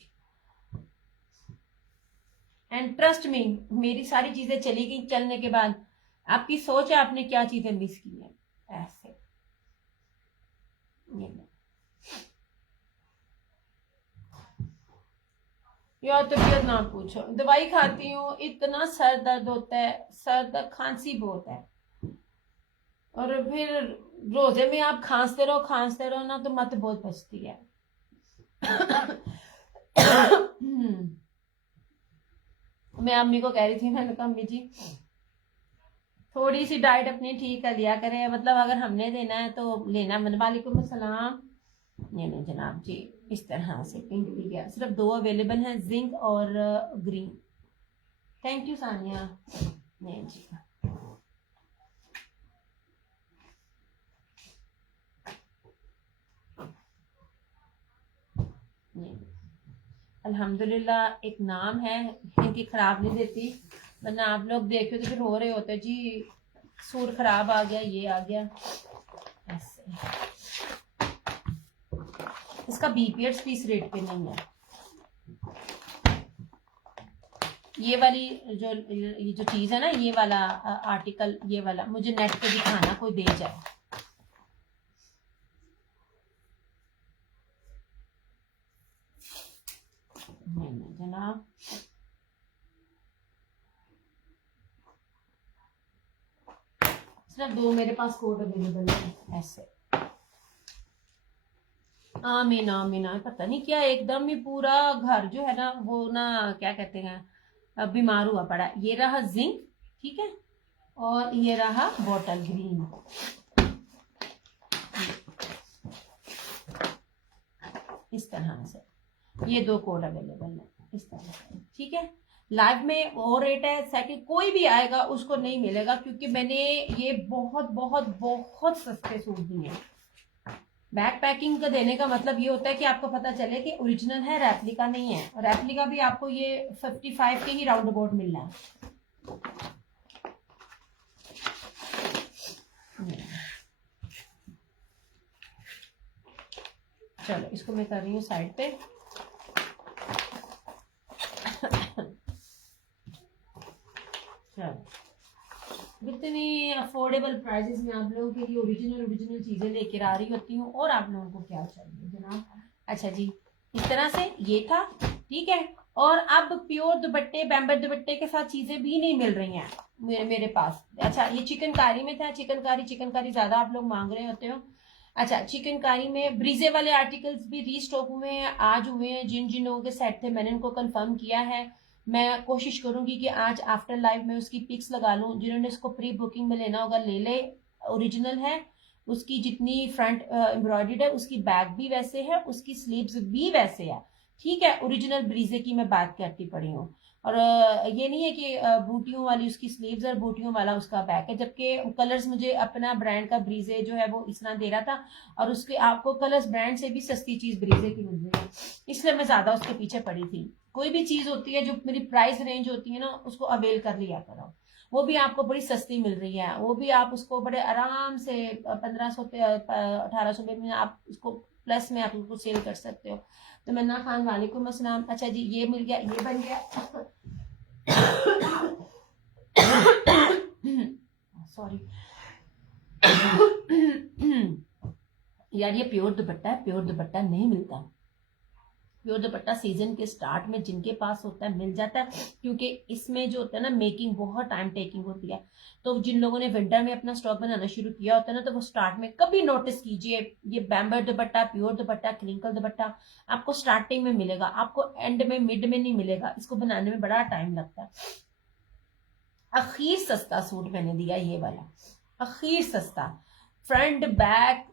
एंड ट्रस्ट मी, मेरी सारी चीजें चली गई, चलने के बाद आपकी सोच है आपने क्या चीजें मिस की हैं। ऐसे ये यार, तबीयत ना पूछो, दवाई खाती हूँ, इतना सर दर्द होता है, सर दर्द, खांसी बहुत है, और फिर रोजे में आप खांसते रहो ना तो मत बहुत बचती है। मैं अम्मी को कह रही थी, मैंने कहा अम्मी जी थोड़ी सी डाइट अपनी ठीक कर लिया करें, मतलब अगर हमने देना है तो लेना। मन वालेकुम अस्सलाम। नहीं नहीं जनाब जी, इस तरह से पिंक भी गया, सिर्फ 2 अवेलेबल हैं, जिंक और ग्रीन। Thank you Sania. नहीं जी नहीं, अल्हम्दुलिल्लाह एक नाम है इनकी, खराब नहीं देती, वरना आप लोग देखो तो फिर हो रहे होते जी सूर खराब आ गया, ये आ गया ऐसे। इसका बीपीएड्स भी इस रेट पे नहीं है। ये वाली जो चीज है ना, ये वाला आर्टिकल, ये वाला मुझे नेट पे दिखाना, कोई दे जाए। नहीं जनाब, सिर्फ 2 मेरे पास कोड अवेलेबल है ऐसे। आमीन आमीन। पता नहीं क्या एकदम ही पूरा घर जो है ना वो ना क्या कहते हैं बीमार हुआ पड़ा। ये रहा जिंक, ठीक है, और ये रहा बॉटल ग्रीन। इस तरह से ये 2 कोड अवेलेबल है इस तरह से, ठीक है। लाइव में वो रेट है, सेकंड कोई भी आएगा उसको नहीं मिलेगा, क्योंकि मैंने ये बहुत बहुत बहुत सस्ते सूट दिए। बैक पैकिंग का देने का मतलब ये होता है कि आपको पता चले कि ओरिजिनल है, रेप्लिका नहीं है। और रेप्लिका भी आपको ये 55 के ही राउंड अबाउट मिल रहा है। चलो इसको मैं कर रही हूँ साइड पे। चलो इतनी अफोर्डेबल प्राइसेस में आप लोगों के लिए ओरिजिनल चीजें लेकर आ रही होती हूँ, और आप लोगों को क्या चाहिए जनाब। अच्छा जी, इस तरह से ये था, ठीक है। और अब प्योर दुपट्टे, बैम्बर दुपट्टे के साथ चीजें भी नहीं मिल रही हैं मेरे पास। अच्छा ये चिकनकारी में था, चिकनकारी ज्यादा आप लोग मांग रहे होते हो। अच्छा चिकनकारी में ब्रीजे वाले आर्टिकल्स भी रीस्टॉक हुए हैं, आज हुए हैं। जिन जिन लोगों के सेट थे मैंने उनको कंफर्म किया है। मैं कोशिश करूंगी कि आज आफ्टर लाइव में उसकी पिक्स लगा लूं। जिन्होंने इसको प्री बुकिंग में लेना होगा ले ले, ओरिजिनल है। उसकी जितनी फ्रंट एम्ब्रॉयडर्ड है, उसकी बैक भी वैसे है, उसकी स्लीव्स भी वैसे है, ठीक है। ओरिजिनल ब्रीजे की मैं बात करती पड़ी हूँ। और ये नहीं है कि बूटियों वाली उसकी स्लीव्स और बूटियों वाला उसका बैक है, जबकि कलर्स मुझे अपना ब्रांड का ब्रीजे जो है वो इस तरह दे रहा था, और उसके आपको कलर्स ब्रांड से भी सस्ती चीज ब्रीजे की मिल रही है, इसलिए मैं ज्यादा उसके पीछे पड़ी थी। कोई भी चीज होती है जो मेरी प्राइस रेंज होती है ना, उसको अवेल कर लिया करो। वो भी आपको बड़ी सस्ती मिल रही है, वो भी आप उसको बड़े आराम से 1500 1800 में आप उसको प्लस में आप उसको सेल कर सकते हो। तो मन्ना खान वालेकुम अस्सलाम। अच्छा जी ये मिल गया, ये बन गया। सॉरी यार, ये प्योर दुपट्टा है, प्योर दुपट्टा नहीं मिलता। प्योर दुपट्टा सीजन के स्टार्ट में जिनके पास होता है मिल जाता है, क्योंकि इसमें जो होता है ना मेकिंग बहुत टाइम टेकिंग होती है। तो जिन लोगों ने विंटर में अपना स्टॉक बनाना शुरू किया होता है ना, तो वो स्टार्ट में कभी नोटिस कीजिए, ये बैम्बर दुपट्टा, प्योर दुपट्टा, क्रिंकल दुपट्टा आपको स्टार्टिंग में मिलेगा, आपको एंड में मिड में नहीं मिलेगा। इसको बनाने में बड़ा टाइम लगता है। अखीर सस्ता सूट मैंने दिया ये वाला, अखीर सस्ता। Front back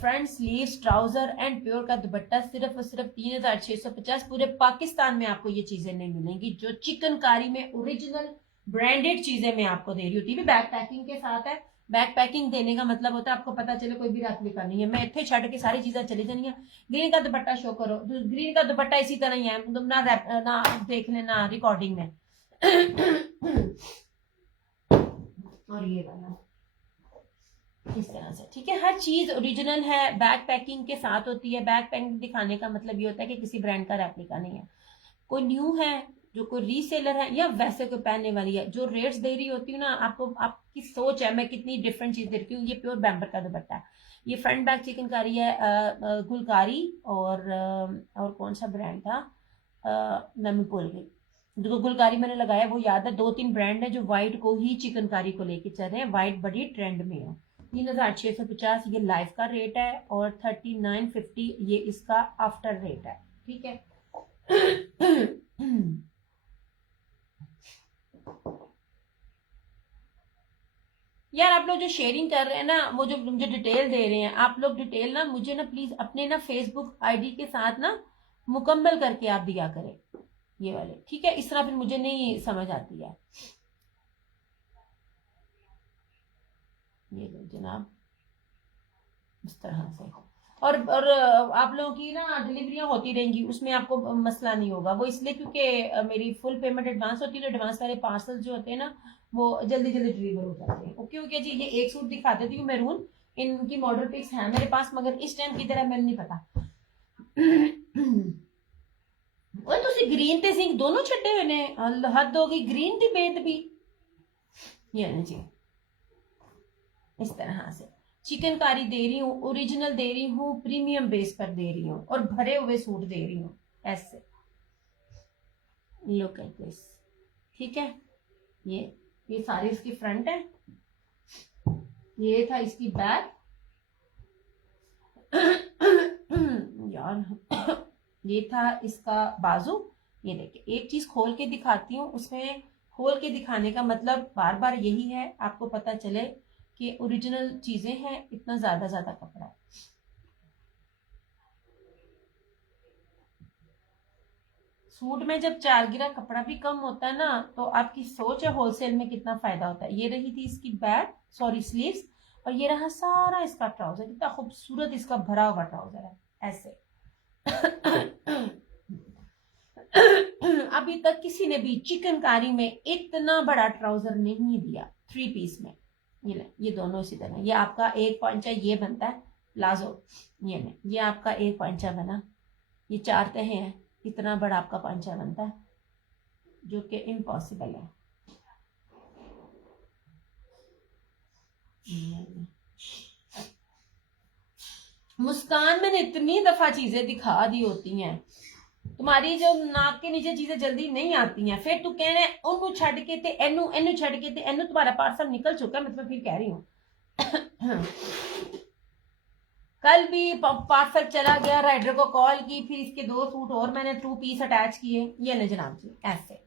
front sleeves trouser and pure का दुपट्टा सिर्फ और सिर्फ 3650। पूरे पाकिस्तान में आपको ये चीजें नहीं मिलेंगी जो चिकनकारी में ओरिजिनल ब्रांडेड चीजें मैं आपको दे रही होती है। बैक पैकिंग के साथ है। बैक पैकिंग देने का मतलब होता है आपको पता चले कोई भी रेप्लिका नहीं है। मैं इतने छड़ के सारी चीजें चली जानी है। ग्रीन का दुपट्टा शो करो, ग्रीन का दुपट्टा इसी तरह ही है, तुम ना देख लेना रिकॉर्डिंग में। और ये वाला इस तरह से, ठीक है। हर चीज ओरिजिनल है, बैक पैकिंग के साथ होती है। बैक पैकिंग दिखाने का मतलब ये होता है कि किसी ब्रांड का रेप्लिका नहीं है, कोई न्यू है, जो कोई रीसेलर है, या वैसे कोई पहनने वाली है। जो रेट्स दे रही होती हूँ ना आपको, आपकी सोच है मैं कितनी डिफरेंट चीज दे रही हूँ। ये प्योर बैम्बर का दुपट्टा है, ये फ्रंट बैक चिकनकारी है, गुलकारी और कौन सा ब्रांड था मैं भूल गई। जो गुलकारी मैंने लगाया वो याद है। 2-3 ब्रांड है जो व्हाइट को ही चिकनकारी को लेके चल रहे हैं, व्हाइट बड़ी ट्रेंड में है। 3650 ये लाइव का रेट है, और 3950 ये इसका आफ्टर रेट है। ठीक है। यार आप लोग जो शेयरिंग कर रहे हैं ना, वो जो मुझे डिटेल दे रहे हैं, आप लोग डिटेल ना मुझे ना प्लीज अपने ना फेसबुक आईडी के साथ ना मुकम्मल करके आप दिया करें, ये वाले, ठीक है। इस तरह फिर मुझे नहीं समझ आती है। ये लो जनाब, इस तरह से। और आप लोगों की ना डिलीवरियां होती रहेंगी, उसमें आपको मसला नहीं होगा। वो इसलिए क्योंकि मेरी फुल पेमेंट एडवांस होती है, तो एडवांस वाले पार्सल जो होते हैं ना वो जल्दी जल्दी डिलीवर हो जाते हैं। ओके ओके जी। ये एक सूट दिखा देती हूँ मैरून, इनकी मॉडल पिक्स है मेरे पास, मगर इस टाइम की तरह मैंने नहीं पता। और तुसी ग्रीन ते सिंह दोनों छट्टे हुए ने, हद हो गई, ग्रीन दी बेत भी। ये ना जी, इस तरह से चिकनकारी दे रही हूँ, ओरिजिनल दे रही हूँ, प्रीमियम बेस पर दे रही हूँ, और भरे हुए सूट दे रही हूँ ऐसे। लुक एट दिस, ठीक है। ये सारे इसकी फ्रंट है, ये था इसकी बैक। यार ये था इसका बाजू। ये देखिए, एक चीज खोल के दिखाती हूँ, उसमें खोल के दिखाने का मतलब बार बार यही है, आपको पता चले कि ओरिजिनल चीजें हैं, इतना ज्यादा कपड़ा है। सूट में जब 4 गिरा कपड़ा भी कम होता है ना, तो आपकी सोच है होलसेल में कितना फायदा होता है। ये रही थी इसकी बैक, सॉरी स्लीव्स, और ये रहा सारा इसका ट्राउजर। कितना खूबसूरत इसका भरा हुआ ट्राउजर है ऐसे। अभी तक किसी ने भी चिकनकारी में इतना बड़ा ट्राउजर नहीं दिया 3 पीस में। ये दोनों इसी तरह। ये आपका एक पंचा ये बनता है प्लाजो, ये आपका एक पंचा बना, ये 4 तह हैं, इतना बड़ा आपका पंचा बनता है, जो कि इम्पॉसिबल है। मुस्कान, मैंने इतनी दफा चीजें दिखा दी होती हैं, तुम्हारी जो नाक के नीचे चीजें जल्दी नहीं आती हैं, फिर तू कहने ओनू छड़ के ते एनू एनू छड़ के ते एनू, तुम्हारा पार्सल निकल चुका है, मतलब फिर कह रही हूँ। कल भी पार्सल चला गया, राइडर को कॉल की, फिर इसके 2 सूट और मैंने 2 पीस अटैच किए। ये ले जनाब जी ऐसे।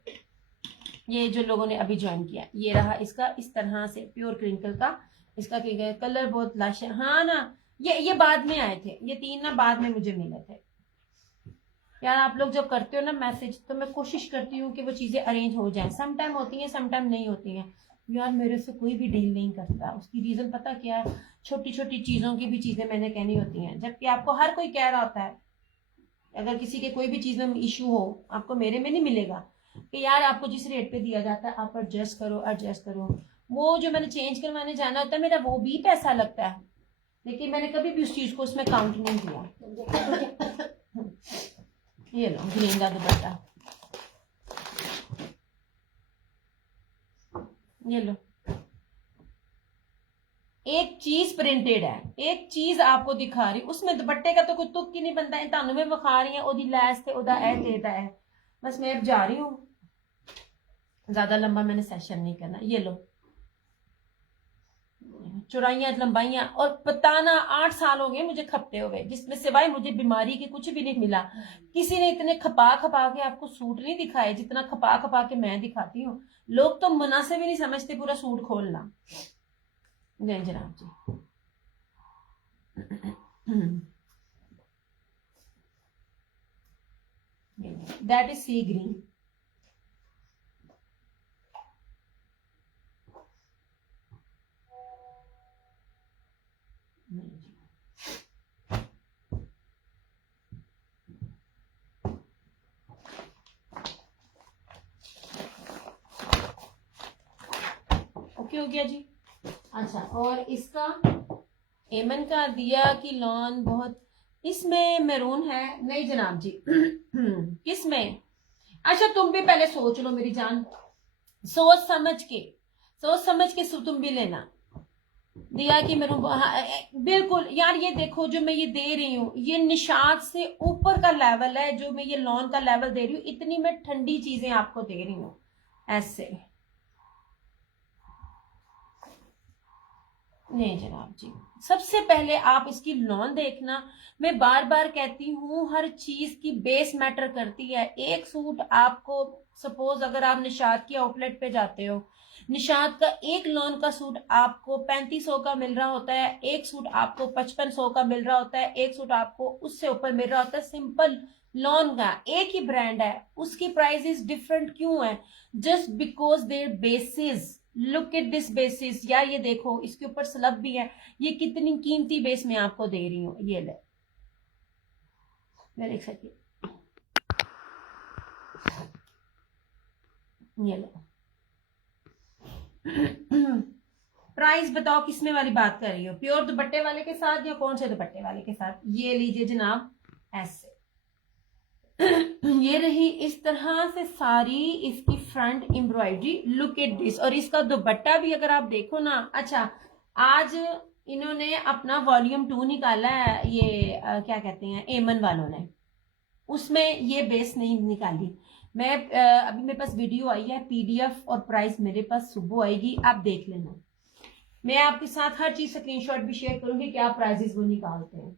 ये जो लोगों ने अभी ज्वाइन किया, ये रहा इसका इस तरह से प्योर क्रिंकल का। इसका कलर बहुत लश है, हाँ ना। ये बाद में आए थे, ये 3 ना बाद में मुझे मिले थे। यार आप लोग जब करते हो ना मैसेज, तो मैं कोशिश करती हूँ कि वो चीजें अरेंज हो जाएं। सम टाइम होती हैं, सम टाइम नहीं होती हैं। यार मेरे से कोई भी डील नहीं करता, उसकी रीजन पता क्या है? छोटी छोटी चीजों की भी चीजें मैंने कहनी होती हैं, जबकि आपको हर कोई कह रहा होता है। अगर किसी के कोई भी चीज में इशू हो, आपको मेरे में नहीं मिलेगा कि यार आपको जिस रेट पे दिया जाता है आप एडजस्ट करो एडजस्ट करो। वो जो मैंने चेंज करवाने जाना होता है, मेरा वो भी पैसा लगता है, लेकिन मैंने कभी भी उस चीज को उसमें काउंट नहीं किया। ये लो ग्रीन का दुपट्टा, ये लो। एक चीज प्रिंटेड है, एक चीज आपको दिखा रही, उसमें दुपट्टे का तो कोई तुक ही नहीं बनता है। तानू में विखा रही है ओदी लैस ते ओदा ए देता है। बस मैं अब जा रही हूँ, ज्यादा लंबा मैंने सेशन नहीं करना। ये लो चौड़ाइयां लंबाइयां, और बताना 8 साल हो गए मुझे खपते हुए, जिसमें सिवाय मुझे बीमारी के कुछ भी नहीं मिला। किसी ने इतने खपा खपा के आपको सूट नहीं दिखाए जितना खपा खपा के मैं दिखाती हूँ। लोग तो मुनासिब भी नहीं समझते पूरा सूट खोलना। जय जनाब जी। That is sea green. Okay हो गया जी। अच्छा, और इसका एमन का दिया कि लॉन बहुत, इसमें मैरून है नहीं जनाब जी। किसमें? अच्छा तुम भी पहले सोच लो मेरी जान, सोच समझ के तुम भी लेना। दिया कि मैरून, हाँ, बिल्कुल यार। ये देखो जो मैं ये दे रही हूँ, ये निशात से ऊपर का लेवल है, जो मैं ये लॉन का लेवल दे रही हूँ, इतनी मैं ठंडी चीजें आपको दे रही हूँ ऐसे। नहीं जनाब जी, सबसे पहले आप इसकी लॉन देखना। मैं बार बार कहती हूँ हर चीज की बेस मैटर करती है। एक सूट आपको, सपोज अगर आप निशात की आउटलेट पे जाते हो, निशात का एक लॉन का सूट आपको 3500 का मिल रहा होता है, एक सूट आपको 5500 का मिल रहा होता है, एक सूट आपको उससे ऊपर मिल रहा होता है। सिंपल लॉन का एक ही ब्रांड है, उसकी प्राइसेस डिफरेंट क्यों है? Just because there basis. Look at this basis यार, ये देखो इसके ऊपर स्लब भी है। ये कितनी कीमती बेस मैं आपको दे रही हूँ। ये ले, देख सकती, ये ले। प्राइस बताओ किसमें वाली बात कर रही हो, प्योर दुपट्टे वाले के साथ या कौन से दुपट्टे वाले के साथ? ये लीजिए जनाब, ऐसे ये रही इस तरह से सारी इसकी front embroidery. Look at this. और इसका दुपट्टा भी अगर आप देखो ना, अच्छा आज इन्होंने अपना वॉल्यूम 2 निकाला है, ये क्या कहते हैं एमन वालों ने, उसमें ये बेस नहीं निकाली। मैं अभी मेरे पास वीडियो आई है, पीडीएफ और प्राइस मेरे पास सुबह आएगी, आप देख लेना। मैं आपके साथ हर चीज स्क्रीनशॉट भी शेयर करूंगी, क्या प्राइजेस वो निकालते हैं।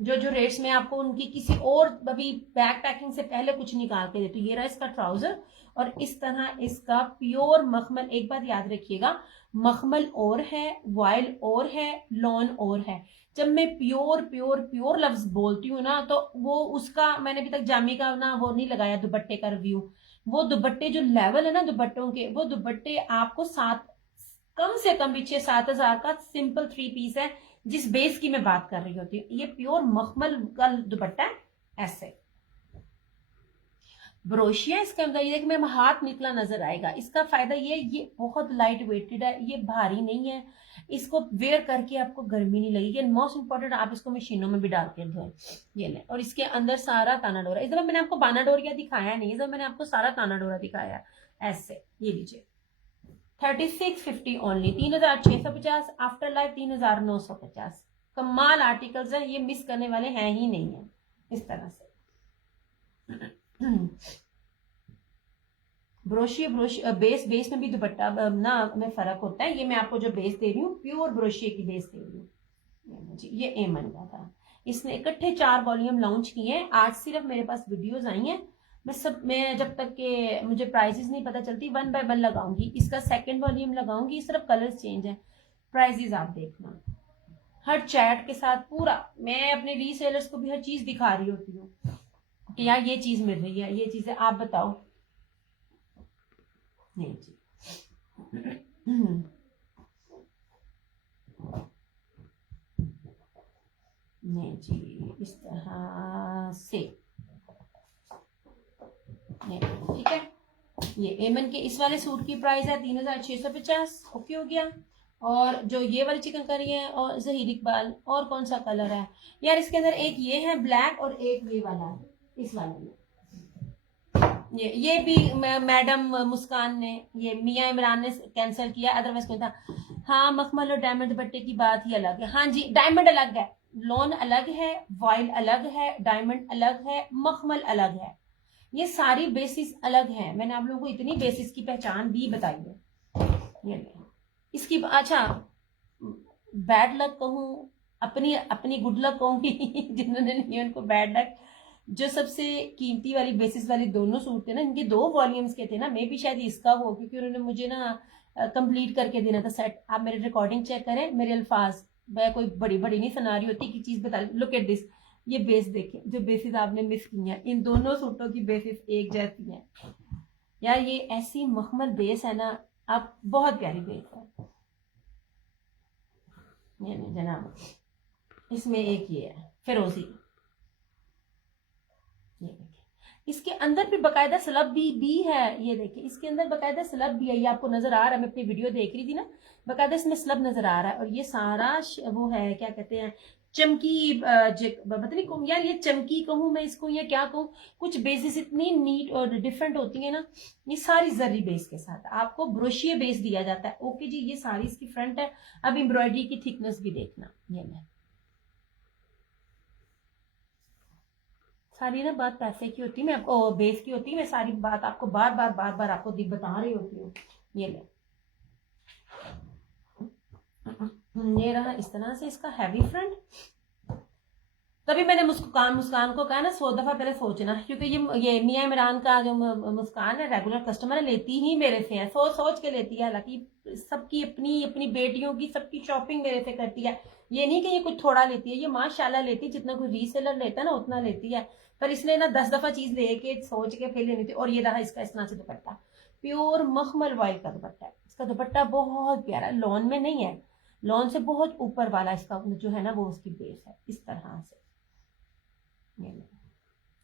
जो जो रेट्स में आपको उनकी किसी और अभी बैक पैकिंग से पहले कुछ निकाल के देती। ये रहा इसका ट्राउजर, और इस तरह इसका प्योर मखमल। एक बात याद रखिएगा, मखमल और है, वॉयल और है, लॉन और है। जब मैं प्योर प्योर प्योर लफ्ज बोलती हूँ ना, तो वो उसका मैंने अभी तक जामी का ना वो नहीं लगाया दुपट्टे का रिव्यू। वो दुपट्टे जो लेवल है ना दुपट्टों के, वो दुपट्टे आपको कम से कम भी 6-7 हजार का सिंपल 3 पीस है, जिस बेस की मैं बात कर रही होती हूँ। ये प्योर मखमल का दुपट्टा है, ऐसे ब्रोशिया इसके अंदर। ये देखिए मेरा हाथ निकला नजर आएगा। इसका फायदा ये बहुत लाइट वेटेड है, ये भारी नहीं है, इसको वेयर करके आपको गर्मी नहीं लगेगी। एंड मोस्ट इंपॉर्टेंट, आप इसको मशीनों में भी डाल के धोएं। ये ले, और इसके अंदर सारा ताना डोरा। इस दफा मैंने आपको बाना डोरिया दिखाया नहीं, इस दफा मैंने आपको सारा ताना डोरा दिखाया ऐसे। ये लीजिए 3650 ओनली, 3650। After life 3950। कमाल आर्टिकल्स है, ये मिस करने वाले हैं ही नहीं है। इस तरह से ब्रोशिया ब्रोशिया बेस में भी दुपट्टा ना में फर्क होता है। ये मैं आपको जो बेस दे रही हूँ प्योर ब्रोशिया की बेस दे रही हूँ जी। ये एमन का था, इसने इकट्ठे 4 वॉल्यूम लॉन्च किए हैं। आज सिर्फ मेरे पास वीडियोस आई हैं, मैं जब तक के मुझे प्राइसेस नहीं पता चलती 1 बाय 1 लगाऊंगी। इसका सेकंड वॉल्यूम लगाऊंगी, सिर्फ कलर्स चेंज है। प्राइसेस आप देखना हर चैट के साथ पूरा। मैं अपने रीसेलर्स को भी हर चीज दिखा रही होती हूँ कि यार ये चीज मिल रही है, ये चीज है, आप बताओ। नहीं जी नहीं जी, इस तरह से ठीक है। ये एमन के इस वाले सूट की प्राइस है 3650। ओके हो गया। और जो ये वाली चिकनकारी है और जहीर इकबाल, और कौन सा कलर है यार इसके अंदर? एक ये है ब्लैक और एक ये वाला है, इस वाले में। ये भी मैडम मुस्कान ने, ये मियां इमरान ने कैंसिल किया, अदरवाइज क्यों था। हाँ, मखमल और डायमंड दुपट्टे की बात ही अलग है। हाँ जी, डायमंड अलग है, लॉन अलग है, वॉयल अलग है, डायमंड अलग है, मखमल अलग है। ये सारी बेसिस अलग है। मैंने आप लोगों को इतनी बेसिस की पहचान भी बताई है। ये इसकी अच्छा बैड लक कहूँ, अपनी अपनी गुड लक कहूंगी जिन्होंने नहीं उनको बैड लक। जो सबसे कीमती वाली बेसिस वाली दोनों सूट थे ना, इनके 2 वॉल्यूम्स के थे ना, मे भी शायद इसका हो, क्योंकि उन्होंने मुझे ना कंप्लीट करके देना था सेट। आप मेरे रिकॉर्डिंग चेक करें, मेरे अल्फाज, मैं कोई बड़ी बड़ी नहीं सुना रही होती कि चीज बता। लुक एट दिस, ये बेस देखें, जो बेसिस आपने मिस की है, इन दोनों सूटों की बेसिस एक जैसी है यार। ये ऐसी मखमल बेस है ना, आप बहुत प्यारी बेस है। ये जनाब, इसमें एक ये है फिरोजी, ये देखिए इसके अंदर भी बकायदा स्लब भी है। ये देखिए इसके अंदर बकायदा स्लब भी है, ये आपको नजर आ रहा है। मैं अपनी वीडियो देख रही थी ना, बकायदा इसमें स्लब नजर आ रहा है। और ये सारा वो है, क्या कहते हैं, चमकी, पता नहीं कहूँ यार, ये चमकी कहूँ मैं इसको या क्या कहूँ। कुछ बेसिस इतनी नीट और डिफरेंट होती है ना। ये सारी जरी बेस के साथ आपको ब्रोशिया बेस दिया जाता है। ओके जी, ये सारी इसकी फ्रंट है। अब एम्ब्रॉयडरी की थिकनेस भी देखना। ये मैं सारी ना बात पैसे की होती है, मैं आपको बेस की होती है, मैं सारी बात आपको बार बार आपको बता रही होती हूँ। ये ले, ये रहा इस तरह से इसका हैवी फ्रंट। तभी मैंने मुस्कान को कहा ना 100 दफा पहले सोचना, क्योंकि ये मियां इमरान का जो मुस्कान है रेगुलर कस्टमर है, लेती ही मेरे से है, सोच के लेती है। हालांकि सबकी अपनी अपनी बेटियों की सबकी शॉपिंग मेरे से करती है, ये नहीं कि ये कुछ थोड़ा लेती है, ये माशाल्लाह लेती है, जितना कोई रीसेलर लेता है ना उतना लेती है। पर इसने ना 10 दफा चीज लेके सोच के फिर लेनी थी। और ये रहा इसका इस तरह से दुपट्टा, प्योर मखमल वाइट का दुपट्टा है। इसका दुपट्टा बहुत प्यारा, लॉन में नहीं है, लॉन से बहुत ऊपर वाला इसका जो है ना वो उसकी बेस है इस तरह से।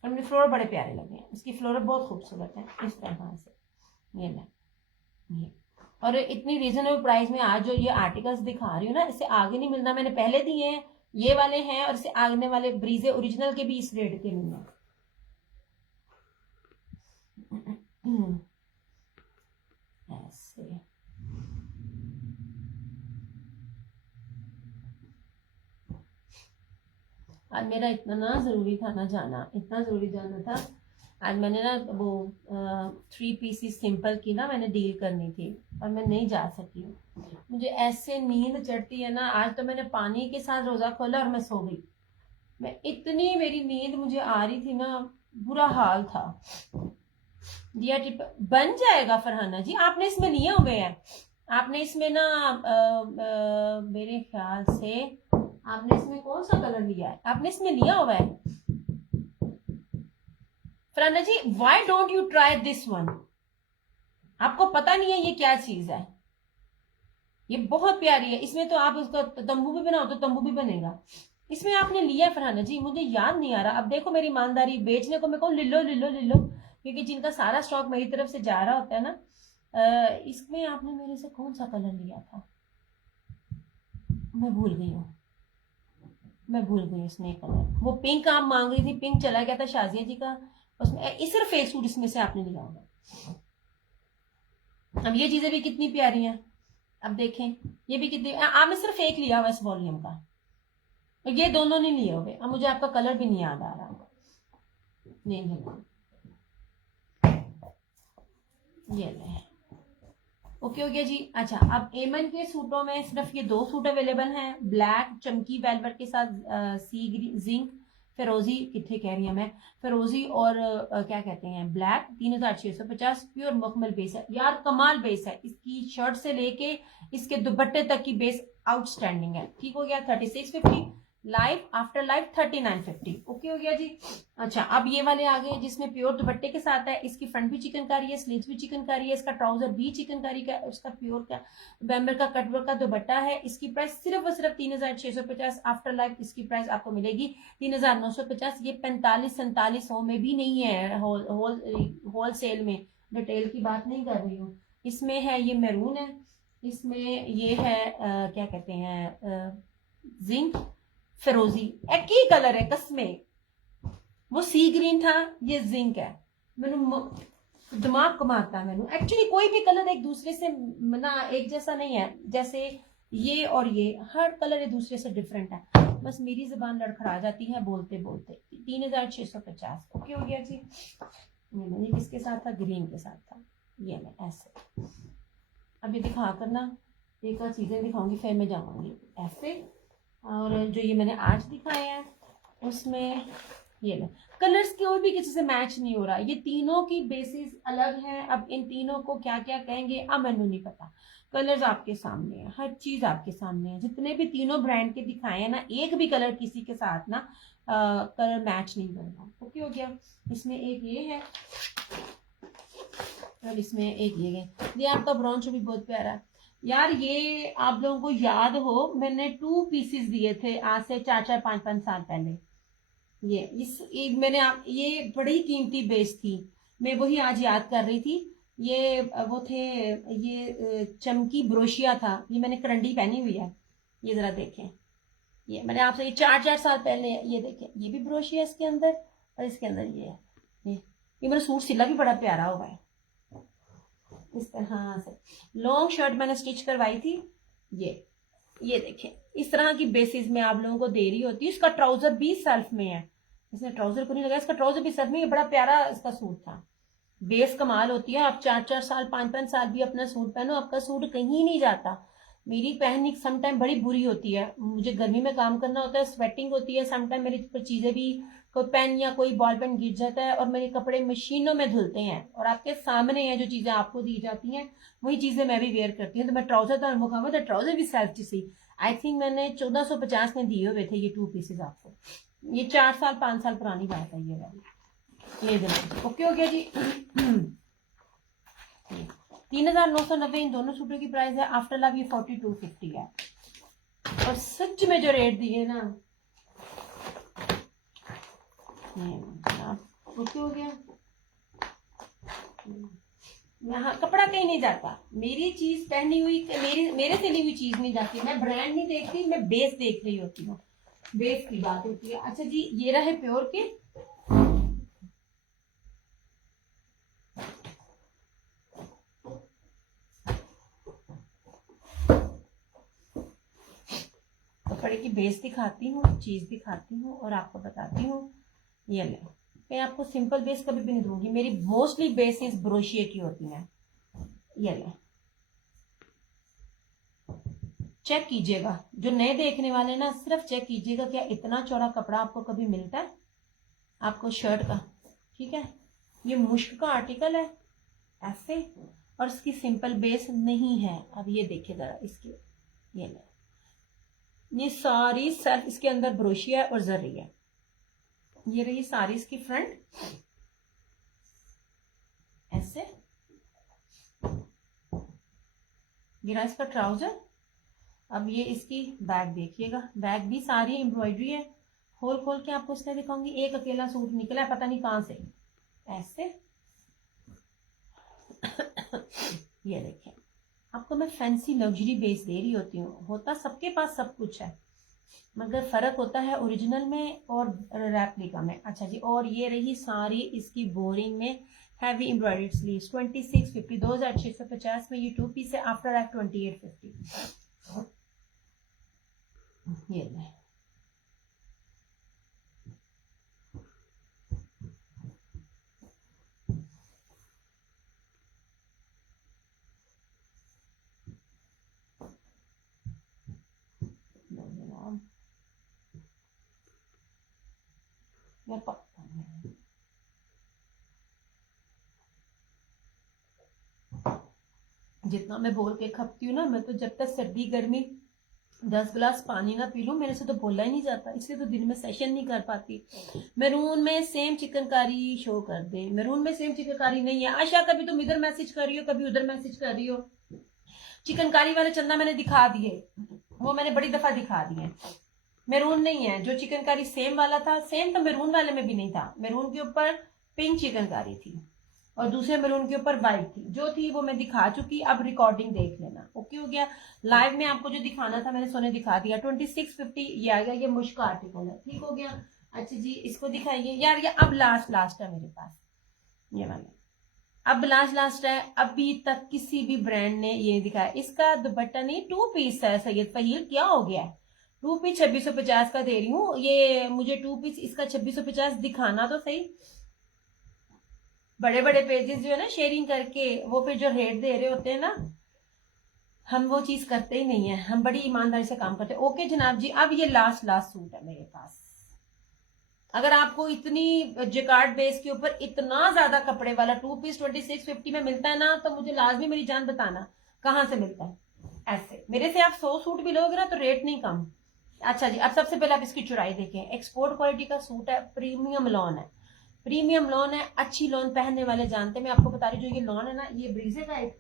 और मुझे फ्लोर बड़े प्यारे लगे हैं, इसकी फ्लोर बहुत खूबसूरत है इस तरह से। ये और इतनी रीजनेबल प्राइस में आज जो ये आर्टिकल्स दिखा रही हूँ ना, इससे आगे नहीं मिलना। मैंने पहले दिए हैं, ये वाले हैं, और इससे आगने वाले ब्रीजे ओरिजिनल के भी इस रेट के नहीं है। ऐसे आज मेरा इतना ना जरूरी था ना जाना, इतना जरूरी जाना था। आज मैंने ना वो 3 पीसीस सिंपल की ना मैंने डील करनी थी और मैं नहीं जा सकी। मुझे ऐसे नींद चढ़ती है ना, आज तो मैंने पानी के साथ रोजा खोला और मैं सो गई। मैं इतनी मेरी नींद मुझे आ रही थी ना, बुरा हाल था। दिया टिप बन जाएगा फरहाना जी, आपने इसमें लिए हुए हैं, आपने इसमें ना मेरे ख्याल से आपने इसमें कौन सा कलर लिया है, आपने इसमें लिया हुआ है Farhana ji. Why don't you try this one? आपको पता नहीं है ये क्या चीज है, ये बहुत प्यारी है। इसमें तो आप उसका तंबू भी बनाओ तो तंबू भी बनेगा। इसमें आपने लिया है फरहाना जी, मुझे याद नहीं आ रहा। अब देखो मेरी ईमानदारी, बेचने को मैं कहूँ ले लो ले लो ले लो, क्योंकि जिनका सारा स्टॉक मेरी तरफ से जा रहा होता है ना। इसमें आपने मेरे से कौन सा कलर लिया था, मैं भूल गई हूँ, मैं भूल गई इसमें कलर। वो पिंक आप मांग रही थी, पिंक चला गया था शाजिया जी का, उसमें इस सिर्फ फेस सूट इसमें से आपने लिया होगा। अब ये चीजें भी कितनी प्यारी हैं, अब देखें ये भी कितनी, आपने सिर्फ एक लिया हुआ इस वॉल्यूम का, ये दोनों नहीं लिए हुए। अब मुझे आपका कलर भी नहीं याद आ रहा। नहीं ये ले, ओके हो गया जी। अच्छा, अब एमन के सूटों में सिर्फ ये 2 सूट अवेलेबल हैं, ब्लैक चमकी वेलवेट के साथ सी ग्रीन जिंक फिरोजी, कितने कह रही है मैं, फिरोजी और क्या कहते हैं ब्लैक, 3650 प्योर मखमल बेस है यार, कमाल बेस है इसकी। शर्ट से लेके इसके दुपट्टे तक की बेस आउटस्टैंडिंग है। ठीक हो गया, 3650 लाइफ आफ्टर लाइफ 3950। ओके हो गया जी। अच्छा, अब ये वाले आ गए जिसमें प्योर दुपट्टे के साथ है, इसकी फ्रंट भी चिकनकारी है, स्लीव्स भी चिकनकारी है, इसका ट्राउजर भी चिकनकारी का, उसका प्योर का बैम्बर का कटवर्क का दुपट्टा है। इसकी प्राइस सिर्फ और सिर्फ 3650। आफ्टर लाइफ इसकी प्राइस आपको मिलेगी 3950। ये 45-47 में भी नहीं है, होल सेल में, रिटेल की बात नहीं कर रही हूँ। इसमें है ये मैरून है, इसमें ये है क्या कहते हैं जिंक फिरोजी, एक ही कलर है कसमे। वो सी ग्रीन था, ये जिंक है। मैनू दिमाग कमाता मैनू, एक्चुअली कोई भी कलर एक दूसरे से ना एक जैसा नहीं है, जैसे ये और ये हर कलर एक दूसरे से डिफरेंट है। बस मेरी जुबान लड़खड़ा जाती है बोलते बोलते। 3650। ओके हो गया जी। ये किसके साथ था, ग्रीन के साथ था। ये मैं ऐसे अब ये दिखा करना, एक और चीजें दिखाऊंगी फिर मैं जाऊंगी ऐसे। और जो ये मैंने आज दिखाया है उसमें ये ले कलर्स कोई भी किसी से मैच नहीं हो रहा, ये तीनों की बेसिस अलग है। अब इन तीनों को क्या क्या कहेंगे अब मैंने नहीं पता। कलर्स आपके सामने है, हर चीज आपके सामने है, जितने भी तीनों ब्रांड के दिखाए हैं ना, एक भी कलर किसी के साथ ना कलर मैच नहीं कर रहा। ओके हो गया। इसमें एक ये है और इसमें एक ये आपका ब्राउन भी बहुत प्यारा है यार। ये आप लोगों को याद हो मैंने 2 पीसेस दिए थे आज से 4-4, 5-5 साल पहले। ये मैंने ये बड़ी कीमती बेस थी, मैं वही आज याद कर रही थी। ये वो थे, ये चमकी ब्रोशिया था, ये मैंने करंडी पहनी हुई है। ये जरा देखें, ये मैंने आपसे ये 4-4 साल पहले, ये देखें ये भी ब्रोशिया इसके अंदर, और इसके अंदर ये है। ये मेरा सूट सिला भी बड़ा प्यारा हुआ है इस तरह से। लॉन्ग शर्ट मैंने स्टिच करवाई थी। ये देखें इस तरह की बेसिस में आप लोगों को दे रही होती है। इसका ट्राउजर भी सेल्फ में है, इसने ट्राउजर को नहीं लगाया, इसका ट्राउजर भी सेल्फ में। ये बड़ा प्यारा इसका सूट था, बेस कमाल होती है। आप 4-4 साल 5-5 साल भी अपना सूट पहनो, आपका सूट कहीं नहीं जाता। मेरी पहननी समटाइम बड़ी बुरी होती है, मुझे गर्मी में काम करना होता है, स्वेटिंग होती है, समटाइम मेरी पर चीजें भी, कोई पेन या कोई बॉल पेन गिर जाता है और मेरे कपड़े मशीनों में धुलते हैं और आपके सामने है जो चीजें आपको दी जाती हैं वही चीजें मैं भी वेयर करती हूँ। तो मैं ट्राउजर तो मुखामा था, ट्राउजर भी सेल्फ सी, आई थिंक मैंने 1450 में दिए हुए थे ये 2 पीसेज आपको। ये 4 साल 5 साल पुरानी बात है ये वाली। ये देखो ओके हो गया जी। 3990 इन दोनों सूटों की प्राइस है। आफ्टर लव ये 4250 है। और सच में जो रेट दिए ना, ओके हो गया। यहाँ कपड़ा कहीं नहीं जाता, मेरी चीज पहनी हुई, मेरे से ली हुई चीज नहीं जाती। मैं ब्रांड नहीं देखती, मैं बेस देख रही होती हूँ, बेस की बात होती है। अच्छा जी, ये रहे प्योर के। कपड़े की बेस दिखाती हूँ, चीज दिखाती हूँ और आपको बताती हूँ। ये ले, मैं आपको सिंपल बेस कभी भी नहीं दूंगी, मेरी मोस्टली बेसिस ब्रोशिए की होती हैं। ये ले, चेक कीजिएगा, जो नए देखने वाले ना सिर्फ चेक कीजिएगा क्या इतना चौड़ा कपड़ा आपको कभी मिलता है आपको शर्ट का। ठीक है, ये मुश्क का आर्टिकल है ऐसे, और इसकी सिंपल बेस नहीं है। अब ये देखिए जरा इसके, ये ले, ये सारी सेल्फ इसके अंदर ब्रोशिया और जरी है। ये रही सारी इसकी फ्रंट ऐसे, ये रहा इसका ट्राउजर। अब ये इसकी बैग देखिएगा, बैग भी सारी एम्ब्रॉयडरी है। खोल खोल के आपको इसका दिखाऊंगी। एक अकेला सूट निकला है पता नहीं कहां से ऐसे। ये देखिए, आपको मैं फैंसी लग्जरी बेस दे रही होती हूँ, होता सबके पास सब कुछ है मगर फर्क होता है ओरिजिनल में और रेप्लिका में। अच्छा जी, और ये रही सारी इसकी बोरिंग में हैवी एम्ब्रॉयडर्ड स्लीव्स 2650, 2650 में ये 2 पीस है। After F 2850। ये ले, जितना मैं बोल के खपती हूँ ना, मैं तो जब तक सर्दी गर्मी 10 गिलास पानी ना पी लूं मेरे से तो बोला ही नहीं जाता, इसलिए तो दिन में सेशन नहीं कर पाती। मैरून में सेम चिकनकारी शो कर दे, मैरून में सेम चिकनकारी नहीं है। आशा कभी तुम इधर मैसेज कर रही हो कभी उधर मैसेज कर रही हो। चिकनकारी वाले चंदा मैंने दिखा दिए, वो मैंने बड़ी दफा दिखा दिए। मैरून नहीं है, जो चिकनकारी सेम वाला था सेम तो मैरून वाले में भी नहीं था। मैरून के ऊपर पिंक चिकनकारी थी और दूसरे मैरून के ऊपर वाइट थी, जो थी वो मैं दिखा चुकी। अब रिकॉर्डिंग देख लेना, ओके हो गया। लाइव में आपको जो दिखाना था मैंने सोने दिखा दिया। 2650 ये आ गया, ये मुश्क आर्टिकल है, ठीक हो गया। अच्छा जी, इसको दिखाइए यार, ये अब लास्ट है मेरे पास ये वाला, अब लास्ट है। अभी तक किसी भी ब्रांड ने ये दिखाया। इसका दुपट्टा नहीं 2 पीस है सैयद फहील, क्या हो गया है? 2 पीस 2650 का दे रही हूँ। ये मुझे 2 पीस इसका 2650 दिखाना तो सही। बड़े बड़े पेजेस जो है ना शेयरिंग करके, वो फिर जो रेट दे रहे होते हैं ना, हम वो चीज करते ही नहीं है, हम बड़ी ईमानदारी से काम करते हैं। ओके जनाब जी, अब ये लास्ट सूट है मेरे पास। अगर आपको इतनी जेकार्ड बेस के ऊपर इतना ज्यादा कपड़े वाला 2 पीस 2650 में मिलता है ना, तो मुझे लाजमी मेरी जान बताना कहां से मिलता है। ऐसे मेरे से आप 100 सूट भी लोगे ना तो रेट नहीं कम। अच्छा जी, अब सबसे पहले आप इसकी चुराई देखें। एक्सपोर्ट क्वालिटी का सूट है, प्रीमियम लॉन है, प्रीमियम लॉन है। अच्छी लॉन पहनने वाले जानते हैं। मैं आपको बता रही हूँ, जो ये लॉन है ना, ये ब्रीजे का एक,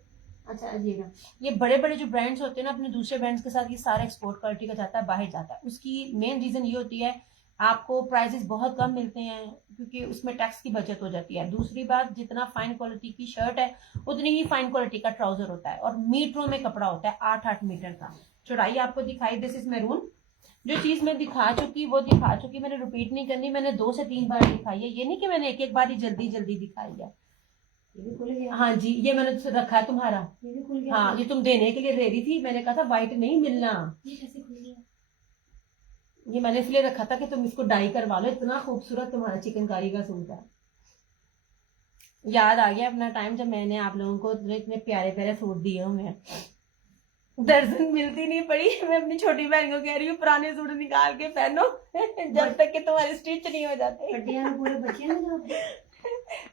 अच्छा अजीब, ये बड़े बड़े जो ब्रांड्स होते हैं ना अपने दूसरे ब्रांड्स के साथ, ये सारा एक्सपोर्ट क्वालिटी का जाता है, बाहर जाता है। उसकी मेन रीजन ये होती है आपको प्राइसेस बहुत कम मिलते हैं क्योंकि उसमें टैक्स की बचत हो जाती है। दूसरी बात, जितना फाइन क्वालिटी की शर्ट है उतनी ही फाइन क्वालिटी का ट्राउजर होता है और मीटरों में कपड़ा होता है, 8-8 मीटर का। चौड़ाई आपको दिखाई, दिस इज मैरून। जो चीज मैं दिखा चुकी वो दिखा चुकी, मैंने रिपीट नहीं करनी। मैंने 2 से 3 बार दिखाई है, ये नहीं कि मैंने एक बार ही जल्दी जल्दी दिखाई है। ये भी खुल गया। हाँ जी, ये मैंने रखा है तुम्हारा, ये भी खुल गया। हाँ, ये तुम देने के लिए रेडी थी, मैंने कहा था व्हाइट नहीं मिलना। ये कैसे खुल गया? ये मैंने इसलिए रखा था कि तुम इसको डाई करवा लो, इतना खूबसूरत तुम्हारा चिकनकारी का सूट है। याद आ गया अपना टाइम जब मैंने आप लोगों को इतने प्यारे प्यारे सूट दिए हुए हैं। दर्जन मिलती नहीं पड़ी। मैं अपनी छोटी बहन को कह रही हूँ पुराने सूट निकाल के पहनो जब तक कि तुम्हारे स्टिच नहीं हो जाते। पूरे बचे ना।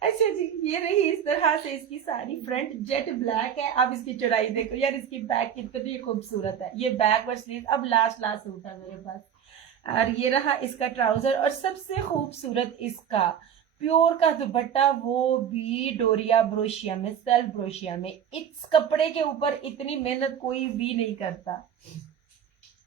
अच्छा जी, ये रही इस तरह से इसकी सारी फ्रंट जेट ब्लैक है। अब इसकी चौड़ाई देखो यार, इसकी बैक कितनी खूबसूरत है। ये बैक और स्लीव। अब लास्ट लास्ट सूट है मेरे पास। और ये रहा इसका ट्राउजर, और सबसे खूबसूरत इसका प्योर का दुपट्टा, वो भी डोरिया ब्रोशिया में, सेल्फ ब्रोशिया में। इस कपड़े के ऊपर इतनी मेहनत कोई भी नहीं करता।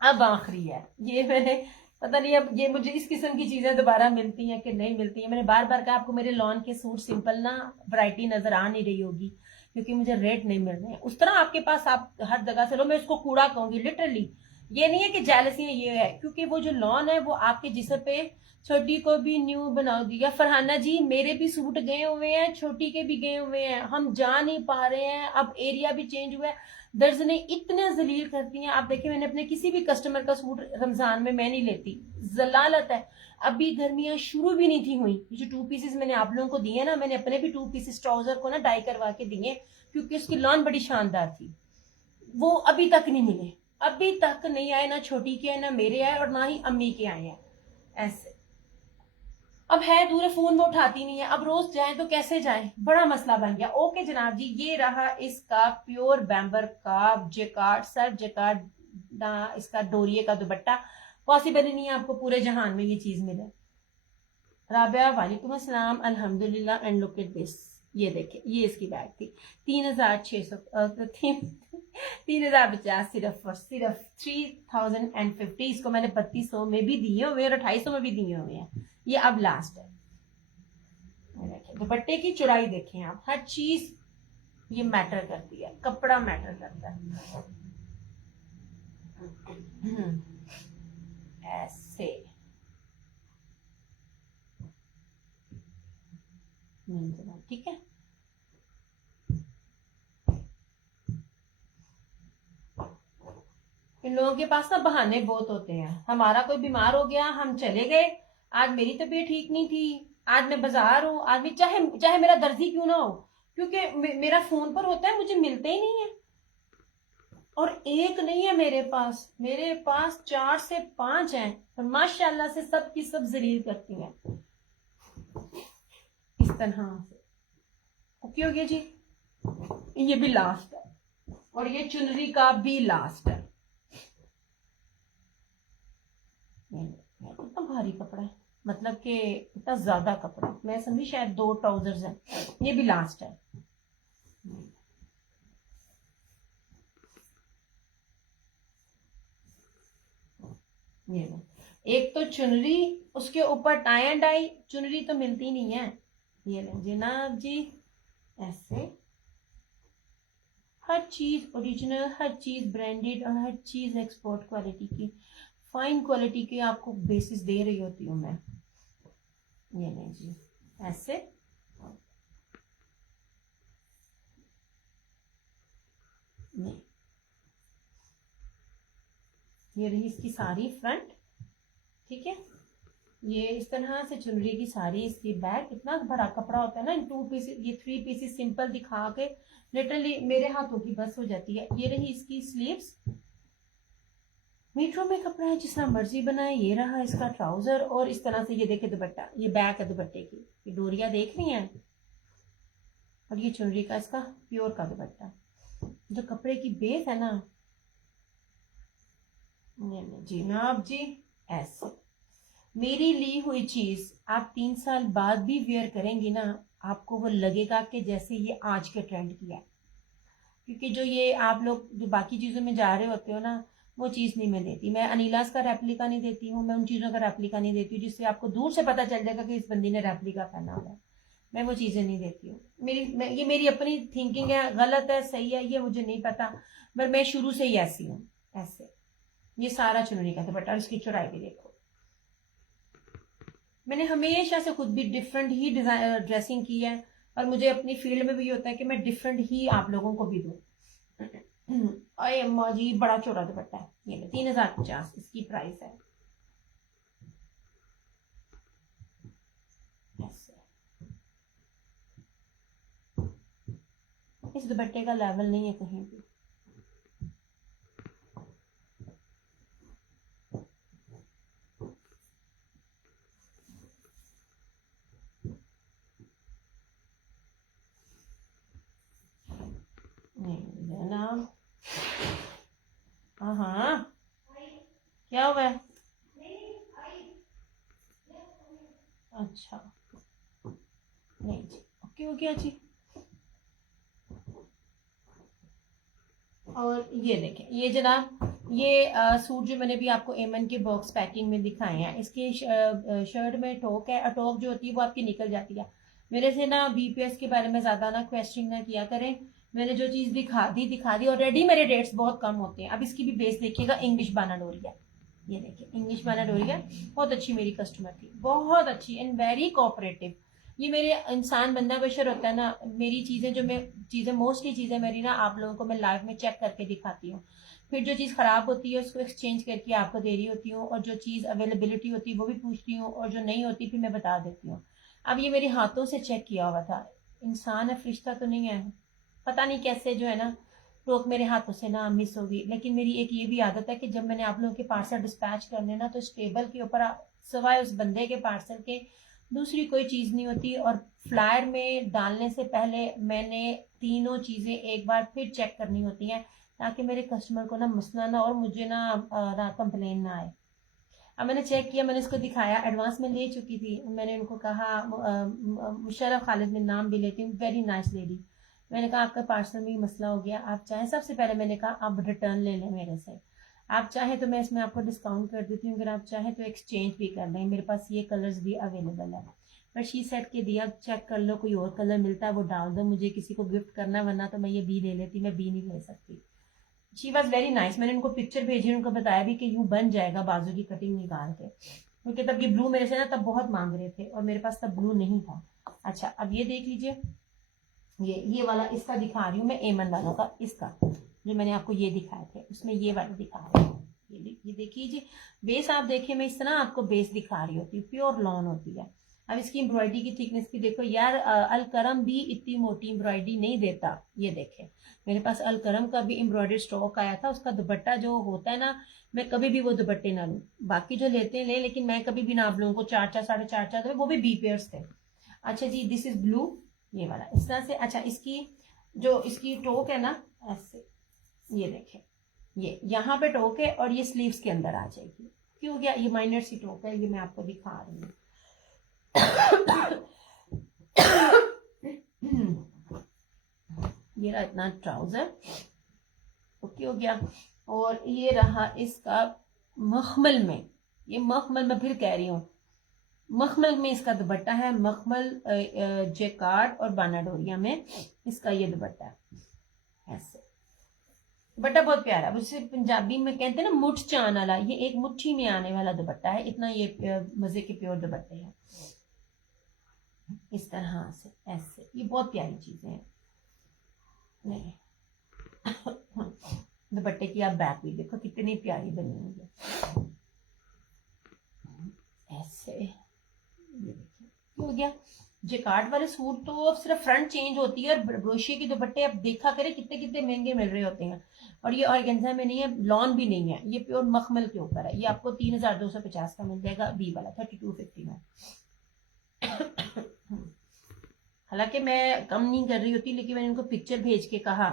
अब आखिरी है ये, मैंने पता नहीं अब ये मुझे इस किस्म की चीजें दोबारा मिलती हैं कि नहीं मिलती हैं। मैंने बार बार कहा आपको मेरे लॉन के सूट सिंपल ना वैरायटी नजर आ नहीं रही होगी, क्योंकि मुझे रेट नहीं मिल रहे हैं उस तरह आपके पास। आप हर जगह से लो, मैं इसको कूड़ा कहूंगी लिटरली। ये नहीं है कि जेलसी है, ये है क्योंकि वो जो लॉन है वो आपके जिसम पे छोटी को भी न्यू बना दिया। फरहाना जी, मेरे भी सूट गए हुए हैं, छोटी के भी गए हुए हैं, हम जा नहीं पा रहे हैं। अब एरिया भी चेंज हुआ है, दर्जनें इतने जलील करती हैं। आप देखिए, मैंने अपने किसी भी कस्टमर का सूट रमजान में मैं नहीं लेती, जलालत है। अभी गर्मियां शुरू भी नहीं थी हुई। जो 2 पीसेस मैंने आप लोगों को दिए ना, मैंने अपने भी 2 पीसेस ट्राउजर को ना डाई करवा के दिए, क्योंकि उसकी लॉन बड़ी शानदार थी। वो अभी तक नहीं मिले, अभी तक नहीं आए, ना छोटी के आए, ना मेरे आए, और ना ही अम्मी के आए हैं। ऐसे अब है दूर, फोन में उठाती नहीं है। अब रोज जाए तो कैसे जाए, बड़ा मसला बन गया। ओके जनाब जी, ये रहा इसका प्योर बैम्बर का जेकार्ड, सर जेकार्ड इसका डोरिये का दुपट्टा। पॉसिबल ही नहीं है आपको पूरे जहान में ये चीज मिले। राबिया वालेकुम अस्सलाम, अल्हम्दुलिल्लाह। एंड लुक एट दिस, ये देखिए, ये इसकी बैग थी 3600, 3050, सिर्फ और सिर्फ 3050। इसको मैंने 3200 में भी दिए हुए और 2800 में भी दिए हुए हैं। ये अब लास्ट है। दुपट्टे की चौड़ाई देखें आप, हर चीज ये मैटर करती है, कपड़ा मैटर करता है। ऐसे ठीक है। इन लोगों के पास ना बहाने बहुत होते हैं। हमारा कोई बीमार हो गया, हम चले गए। आज मेरी तबीयत ठीक नहीं थी, आज मैं बाजार हूँ, आज भी चाहे चाहे मेरा दर्जी क्यों ना हो, क्योंकि मेरा फोन पर होता है, मुझे मिलते ही नहीं है। और एक नहीं है मेरे पास 4 से 5 हैं, और माशाल्लाह से सब की सब जलील करती हैं इस तरह से। ओके हो गया जी, ये भी लास्ट है, और ये चुनरी का भी लास्ट है। कितना भारी कपड़ा है, मतलब कि इतना ज्यादा कपड़ा, मैं समझी शायद 2 ट्राउजर्स हैं। ये भी लास्ट है। ये लो, एक तो चुनरी, उसके ऊपर टाई एंड डाई, चुनरी तो मिलती नहीं है। ये ले जनाब जी, ऐसे हर चीज ओरिजिनल, हर चीज ब्रांडेड, और हर चीज एक्सपोर्ट क्वालिटी की, फाइन क्वालिटी की आपको बेसिस दे रही होती हूँ मैं। ये नहीं जी, ऐसे नहीं। ये रही इसकी सारी फ्रंट, ठीक है। ये इस तरह से चुनरी की सारी, इसकी बैक, इतना बड़ा कपड़ा होता है ना। 2 पीसेस, ये 3 पीसेस सिंपल दिखा के लिटरली मेरे हाथों की बस हो जाती है। ये रही इसकी स्लीव्स, मीटरों में कपड़ा है, जिस तरह मर्जी बनाए। ये रहा इसका ट्राउजर, और इस तरह से ये देखे दुपट्टा, ये बैक है दुपट्टे की, ये डोरिया देख रही हैं, और ये चुनरी का इसका प्योर का दुपट्टा। जो कपड़े की बेस है ना, जी जनाब जी, ऐसे मेरी ली हुई चीज आप 3 साल बाद भी वेयर करेंगी ना, आपको वो लगेगा कि जैसे ये आज के ट्रेंड की है। क्योंकि जो ये आप लोग जो बाकी चीजों में जा रहे होते हो ना, वो चीज नहीं मैं देती। मैं अनीलास का रेप्लिका नहीं देती हूँ, मैं उन चीजों का रेप्लिका नहीं देती हूँ जिससे आपको दूर से पता चल जाएगा कि इस बंदी ने रेप्लिका पहना हुआ है। मैं वो चीजें नहीं देती हूँ। ये मेरी अपनी थिंकिंग है, गलत है सही है ये मुझे नहीं पता, पर मैं शुरू से ही ऐसी हूँ। ऐसे ये सारा चुनरी का दुपट्टा, इसकी चौड़ाई भी देखो। मैंने हमेशा से खुद भी डिफरेंट ही डिजाइन ड्रेसिंग की है, और मुझे अपनी फील्ड में भी ये होता है कि मैं डिफरेंट ही आप लोगों को भी दूं। अरे अम्मा जी, बड़ा चौड़ा दुपट्टा है। ये 3050 इसकी प्राइस है। इस दुपट्टे का लेवल नहीं है कहीं भी। क्या जी। और ये देखें, ये जनाब ये सूट जो मैंने भी आपको एमन के बॉक्स पैकिंग में दिखाए हैं, इसके शर्ट में टोक है, और टोक जो होती है वो आपकी निकल जाती है। मेरे से ना बीपीएस के बारे में ज्यादा ना क्वेश्चन ना किया करें। मैंने जो चीज दिखा दी ऑलरेडी। मेरे डेट्स बहुत कम होते हैं। अब इसकी भी बेस देखिएगा, इंग्लिश बाना डोरिया। ये देखिए, इंग्लिश बाना डोरिया बहुत अच्छी मेरी कस्टमर थी, बहुत अच्छी एंड वेरी कोऑपरेटिव। ये मेरे इंसान बंदा बशर होता है ना, मेरी चीजें जो मैं चीजें मोस्टली चीजें मेरी ना आप लोगों को मैं लाइव में चेक करके दिखाती हूँ। फिर जो चीज खराब होती है उसको एक्सचेंज करके आपको दे रही होती हूँ, और जो चीज अवेलेबिलिटी होती है वो भी पूछती हूँ, और जो नहीं होती फिर मैं बता देती हूँ। अब ये मेरे हाथों से चेक किया हुआ था। इंसान है, फरिश्ता तो नहीं है। पता नहीं कैसे जो है ना टोक मेरे हाथों से ना मिस होगी। लेकिन मेरी एक ये भी आदत है कि जब मैंने आप लोगों के पार्सल डिस्पैच करने ना, तो इस टेबल के ऊपर सिवाय उस बंदे के पार्सल के दूसरी कोई चीज नहीं होती। और फ्लायर में डालने से पहले मैंने तीनों चीजें एक बार फिर चेक करनी होती हैं, ताकि मेरे कस्टमर को ना मसला ना और मुझे ना कंप्लेन ना आए। अब मैंने चेक किया, मैंने इसको दिखाया, एडवांस में ले चुकी थी। मैंने उनको कहा, मुशर्रफ खालिद में नाम भी लेती हूँ, वेरी नाइस लेडी। मैंने कहा आपका पार्सल में ही मसला हो गया, आप चाहें, सबसे पहले मैंने कहा आप रिटर्न ले लें मेरे से। आप चाहें तो मैं इसमें आपको डिस्काउंट कर देती हूँ, अगर आप चाहें तो एक्सचेंज भी कर दें, मेरे पास ये कलर्स भी अवेलेबल है। पर शी सेट के दिया, चेक कर लो, कोई और कलर मिलता है वो डाल दो, मुझे किसी को गिफ्ट करना, वरना तो मैं ये बी ले लेती, मैं बी नहीं ले सकती। She was very nice. मैंने उनको पिक्चर भेजी, उनको बताया भी कि यूं बन जाएगा बाजू की कटिंग निकाल के, क्योंकि तब ये ब्लू मेरे से ना तब बहुत मांग रहे थे, और मेरे पास तब ब्लू नहीं था। अच्छा, अब ये देख लीजिए, ये वाला इसका दिखा रही हूँ मैं, एमन वालों का, इसका जो मैंने आपको ये दिखाए थे उसमें ये वाला दिखा रही हूँ। ये देखिए जी, बेस आप देखिए, मैं इस तरह आपको बेस दिखा रही होती हूँ, प्योर लॉन होती है। अब इसकी एम्ब्रॉयडरी की थिकनेस भी देखो यार, अलकरम भी इतनी मोटी एम्ब्रॉयडरी नहीं देता। ये देखे, मेरे पास अलकरम का भी एम्ब्रॉयडरी स्टॉक आया था, उसका दुपट्टा जो होता है ना, मैं कभी भी वो दुपट्टे ना लूं, बाकी जो लेते हैं ले, लेकिन मैं कभी भी ना आप लोगों को 4-4 4.5 वो भी बी पेयर्स थे। अच्छा जी, दिस इज ब्लू, ये वाला इस तरह से। अच्छा, इसकी जो इसकी टोक है ना, ऐसे, ये देखें, ये यहाँ पे टोक है और ये स्लीव्स के अंदर आ जाएगी। क्यों गया, ये माइनर सी टोक है, ये मैं आपको दिखा रही हूँ। ये रहा इतना ट्राउजर, ओके हो गया। और ये रहा इसका मखमल में, ये मखमल मैं फिर कह रही हूँ, मखमल में इसका दुपट्टा है, मखमल जेकार्ड और बानाडोरिया में इसका ये दुपट्टा है। ऐसे दुपट्टा बहुत प्यारा है, उसे पंजाबी में कहते हैं ना मुठ चान वाला, ये एक मुट्ठी में आने वाला दुपट्टा है, इतना ये मजे के प्योर दुपट्टे हैं। इस तरह से ऐसे, ये बहुत प्यारी चीजें हैं। नहीं दुपट्टे की आप बैक भी देखो कितनी प्यारी बनी हुई है, ऐसे। ये देखिए हो गया। जेकार्ड वाले सूट तो अब सिर्फ फ्रंट चेंज होती है, और ब्रोशिया के दुपट्टे आप देखा करें कितने कितने महंगे मिल रहे होते हैं। और ये ऑर्गेन्जा में नहीं है, लॉन भी नहीं है, ये प्योर मखमल के ऊपर है। ये आपको 3250 का मिल जाएगा, बी वाला 3250 में। हालांकि मैं कम नहीं कर रही होती, लेकिन मैंने इनको पिक्चर भेज के कहा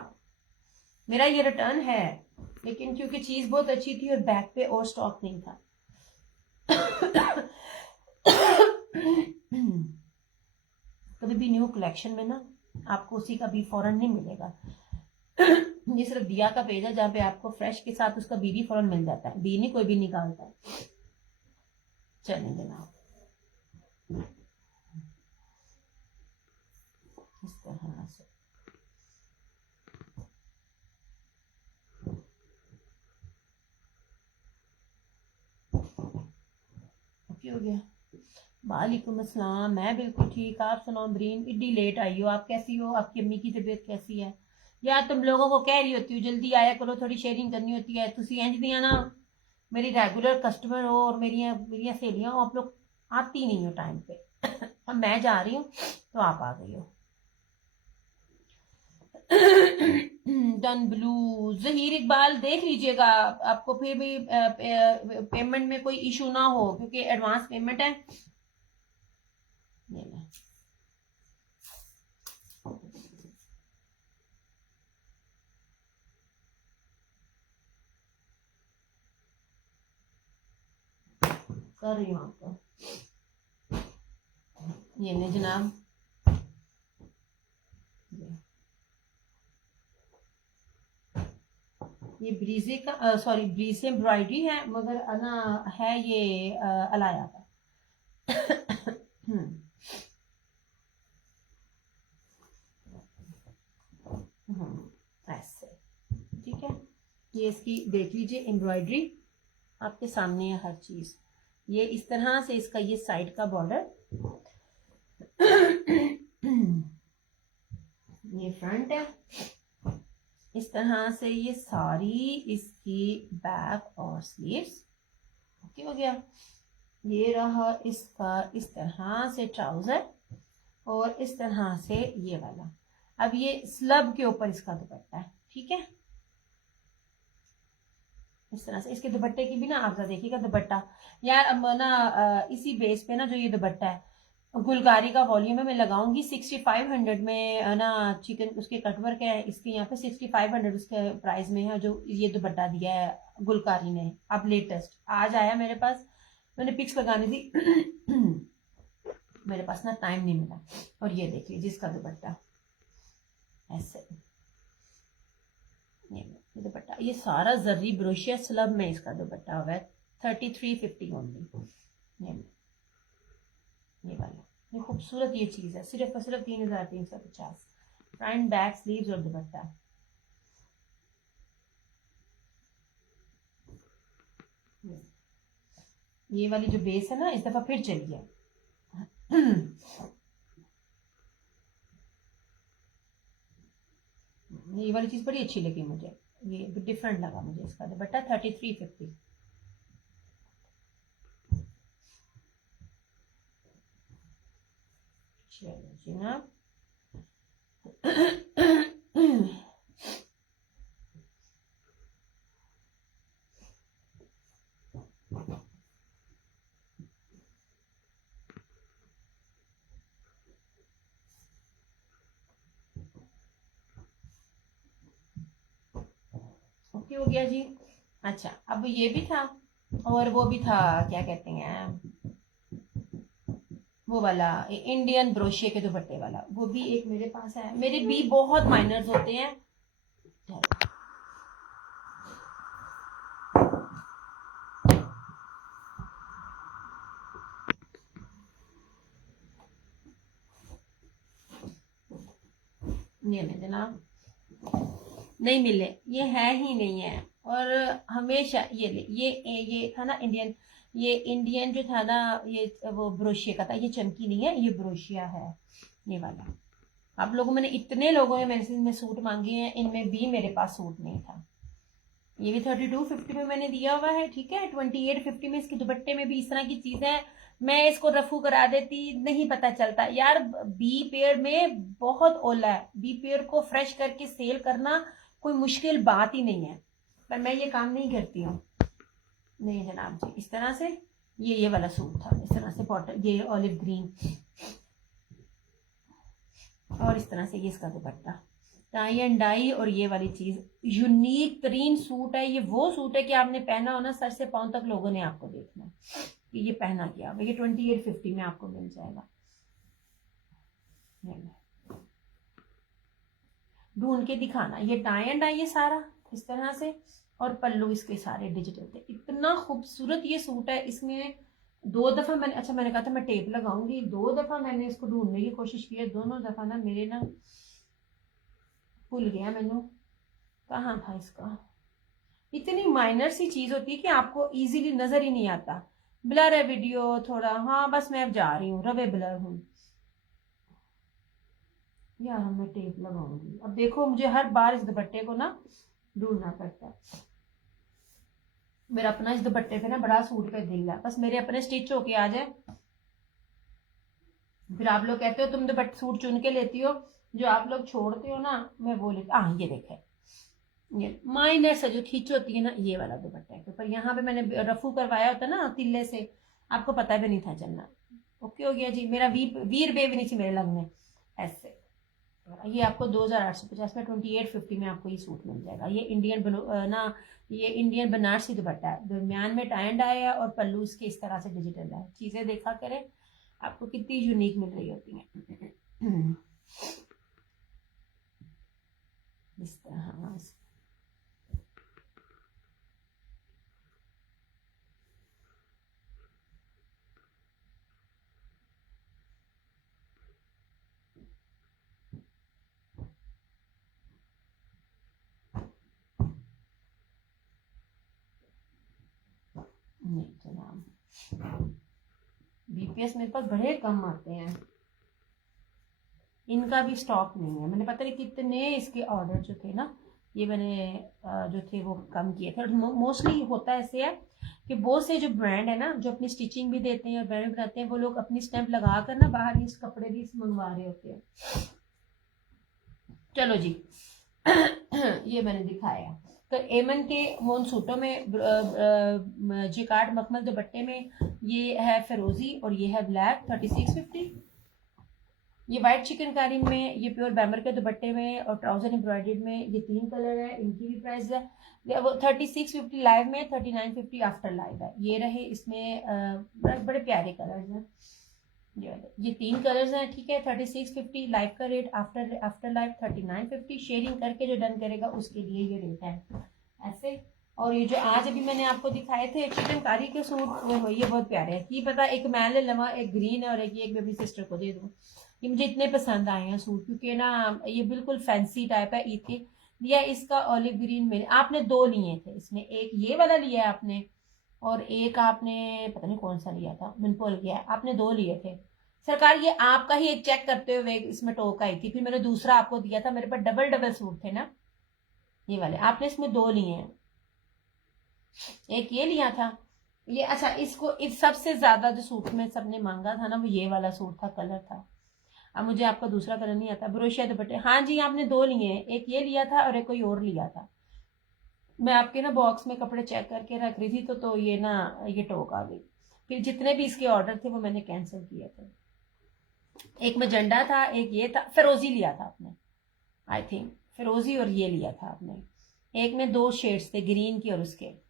मेरा ये रिटर्न है, लेकिन क्योंकि चीज बहुत अच्छी थी और बैक पे और स्टॉक नहीं था। कभी भी न्यू कलेक्शन में ना आपको उसी का बी फौरन नहीं मिलेगा। ये सिर्फ दिया का पेज है जहाँ पे आपको फ्रेश के साथ उसका बी भी फौरन मिल जाता है, बी नहीं कोई भी निकालता है। चलें जनाब, इस तरह से ओके हो गया। वालेकुम अस्सलाम, मैं बिल्कुल ठीक, आप सुनाओ ब्रीन, इतनी लेट आई हो, आप कैसी हो, आपकी अम्मी की तबीयत कैसी है? यार तुम लोगों को कह रही होती हूँ जल्दी आया करो, थोड़ी शेयरिंग करनी होती है, तुसी इंज दिया ना मेरी रेगुलर कस्टमर हो और मेरी सहेलियां हो, आप लोग आती नहीं हो टाइम पे। अब मैं जा रही हूँ तो आप आ गई हो। डन ब्लू, जहीर इकबाल देख लीजिएगा, आपको फिर भी पेमेंट में कोई इशू ना हो, क्योंकि एडवांस पेमेंट है। ये ले। कर रही हूँ आपको, ये ले जनाब, ये ब्रीजे का सॉरी ब्रीजे एम्ब्रॉयडरी है, मगर ना है ये अलाया का। ऐसे, ठीक है। ये इसकी देख लीजिए एम्ब्रॉयडरी आपके सामने है हर चीज। ये इस तरह से इसका ये साइड का बॉर्डर, ये फ्रंट है, इस तरह से ये सारी इसकी बैक और स्लीव्स। ओके हो गया। ये रहा इसका इस तरह से ट्राउजर और इस तरह से ये वाला। अब ये स्लब के ऊपर इसका दुपट्टा है, ठीक है। इस तरह से इसके दुपट्टे की भी ना आप देखिएगा दुपट्टा यार। अब ना इसी बेस पे ना जो ये दुपट्टा है गुलकारी का वॉल्यूम है, मैं लगाऊंगी 6500 में ना चिकन उसके कटवर्क है इसके यहाँ पे 6500 उसके प्राइस में है जो ये दुपट्टा दिया है गुलकारी ने। अब लेटेस्ट आज आया मेरे पास, मैंने पिक्स लगानी थी मेरे पास ना टाइम नहीं मिला। और ये देख लीजिए इसका दुपट्टा ऐसे, ये दुपट्टा ये सारा जर्री ब्रोशिया स्लब में इसका दुपट्टा हुआ है 3350 ओनली। ये वाला ये खूबसूरत ये चीज है, सिर्फ और सिर्फ 3350। फ्रंट बैक स्लीव्स और दुपट्टा। ये वाली जो बेस है ना इस दफा फिर चल गया। ये वाली चीज बड़ी अच्छी लगी मुझे, ये डिफरेंट लगा मुझे इसका दुपट्टा 3350। चलो जनाब ओके हो गया जी। अच्छा अब ये भी था और वो भी था, क्या कहते हैं वो वाला इंडियन ब्रोशिया के दुपट्टे वाला, वो भी एक मेरे पास है। मेरे भी बहुत माइनर्स होते हैं। ये नहीं जनाब नहीं मिले, ये है ही नहीं है। और हमेशा ये था ना इंडियन, ये इंडियन जो था ना ये वो ब्रोशिया का था, ये चमकी नहीं है, ये ब्रोशिया है ये वाला। आप लोगों मैंने इतने लोगों ने मेरे में सूट मांगे हैं, इनमें भी मेरे पास सूट नहीं था। ये भी 3250 में मैंने दिया हुआ है, ठीक है। 2850 में इसके दुपट्टे में भी इस तरह की चीज है। मैं इसको रफू करा देती, नहीं पता चलता यार। बी पेयर में बहुत ओला है, बी पेयर को फ्रेश करके सेल करना कोई मुश्किल बात ही नहीं है, पर मैं ये काम नहीं करती हूँ। नहीं जनाब जी, इस तरह से ये वाला सूट था, इस तरह से बॉटल ये ऑलिव ग्रीन और इस तरह से ये इसका दुपट्टा टाई एंड डाई। और ये वाली चीज यूनिक तरीन सूट है। ये वो सूट है कि आपने पहना हो ना सर से पांव तक लोगों ने आपको देखना है कि ये पहना किया। ये 2850 में आपको मिल जाएगा। ढूंढ के दिखाना, ये टाई एंड डाई ये सारा इस तरह से, और पल्लू इसके सारे डिजिटल थे। इतना खूबसूरत ये सूट है। इसमें 2 दफा मैंने, अच्छा मैंने कहा था मैं टेप लगाऊंगी, 2 दफा मैंने इसको ढूंढने की कोशिश की है, दोनों दफा ना मेरे ना भूल गया मैंने कहाँ था इसका। इतनी माइनर सी चीज होती है कि आपको इजीली नजर ही नहीं आता। ब्लर है वीडियो थोड़ा, हाँ बस मैं अब जा रही हूँ, रवे ब्लर हूँ यार। मैं टेप लगाऊंगी अब, देखो मुझे हर बार इस दुपट्टे को ना ढूंढना पड़ता है। मेरा अपना इस दुपट्टे पे ना बड़ा सूट पे दिल है, बस मेरे अपने स्टिच होके आ जाए। फिर आप लोग कहते हो तुम दुपट्टे सूट चुन के लेती हो, जो आप लोग छोड़ते हो ना मैं वो लेती। ये देखे ये माइनर से जो खींच होती है ना, ये वाला दुपट्टा है। पर यहाँ पे मैंने रफू करवाया होता ना तिल्ले से, आपको पता भी नहीं था चलना। ओके हो गया जी। मेरा वीर बेब नहीं थी मेरे लगने ऐसे। ये आपको 2850 में 2850 में आपको ये सूट मिल जाएगा। ये इंडियन ना ये इंडियन बनारसी दुपट्टा है, दरमियान में टाई एंड डाई है और पल्लू इसके इस तरह से डिजिटल है। चीजें देखा करें आपको कितनी यूनिक मिल रही होती हैं। इस तरह नहीं जनाब, बीपीएस मेरे पास बड़े कम आते हैं, इनका भी स्टॉक नहीं है। मैंने पता नहीं कितने इसके ऑर्डर जो थे ना, ये मैंने जो थे वो कम किए थे। और मोस्टली होता ऐसे है कि बहुत से जो ब्रांड है ना, जो अपनी स्टिचिंग भी देते हैं और ब्रांड बनाते हैं, वो लोग अपनी स्टैंप लगा कर ना बाहर इस कपड़े भी मंगवा रहे होते हैं। चलो जी ये मैंने दिखाया। तो एमन के मोन सूटों में जिकार्ड मखमल दुपट्टे में ये है फिरोजी और ये है ब्लैक 3650। ये वाइट चिकनकारी में, ये प्योर बैमर के दुपट्टे में और ट्राउजर एम्ब्रॉयडर्ड में, ये 3 कलर है, इनकी भी प्राइस है वो 3650 लाइव में, 3950 आफ्टर लाइव है। ये रहे इसमें बड़े प्यारे कलर्स हैं, ये 3 कलर्स हैं, ठीक है। 3650 लाइव का रेट, आफ्टर लाइव 3950। शेयरिंग करके जो डन करेगा उसके लिए ये रेट है ऐसे। और ये जो आज अभी मैंने आपको दिखाए थे चिकनकारी के सूट, ये बहुत प्यारे हैं। ये पता एक मैं ले लवा, एक ग्रीन है और एक बेबी सिस्टर को दे दूँ। ये मुझे इतने पसंद आए हैं सूट, क्योंकि ना ये बिल्कुल फैंसी टाइप है। ईद के लिया इसका ऑलिव ग्रीन में आपने 2 लिए थे, इसमें एक ये वाला लिया है आपने और एक आपने पता नहीं कौन सा लिया था, मैंने भूल गया। आपने 2 लिए थे सरकार, ये आपका ही एक चेक करते हुए इसमें टोक आई थी, फिर मैंने दूसरा आपको दिया था। मेरे पास डबल डबल सूट थे ना ये वाले, आपने इसमें 2 लिए हैं, एक ये लिया था ये। अच्छा, इसको इस सबसे ज्यादा जो सूट में सबने मांगा था ना, वो ये वाला सूट था, कलर था। अब मुझे आपका दूसरा कलर नहीं आता, ब्रोशिया दुपट्टे। हाँ जी, आपने 2 लिए हैं, एक ये लिया था और एक कोई और लिया था। मैं आपके ना बॉक्स में कपड़े चेक करके रख रही थी तो ये ना ये टोक आ गई। फिर जितने भी इसके ऑर्डर थे वो मैंने कैंसिल किए थे। एक मजेंडा था, एक ये था, फिरोजी लिया था आपने, आई थिंक फिरोजी और ये लिया था आपने। एक में 2 शेड्स थे, ग्रीन की और उसके।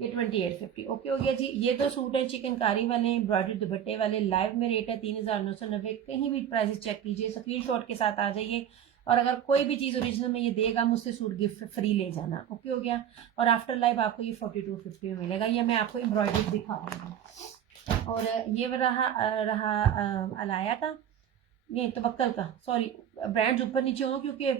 ये 2850 ओके हो गया जी। ये 2 सूट है चिकनकारी वाले, एम्ब्रॉयडरी दुपट्टे वाले, लाइव में रेट है 3990। कहीं भी प्राइस चेक कीजिए, स्क्रीनशॉट के साथ आ जाइए। और अगर कोई भी चीज ओरिजिनल में ये देगा, मुझसे सूट गिफ्ट फ्री ले जाना, ओके हो गया। और आफ्टर लाइव आपको ये 4250 में मिलेगा। ये मैं आपको एम्ब्रॉयडरी दिखा दूंगी। और ये रहा अलाया का, नहीं तवक्कल का, सॉरी ब्रांड्स ऊपर नीचे हो क्योंकि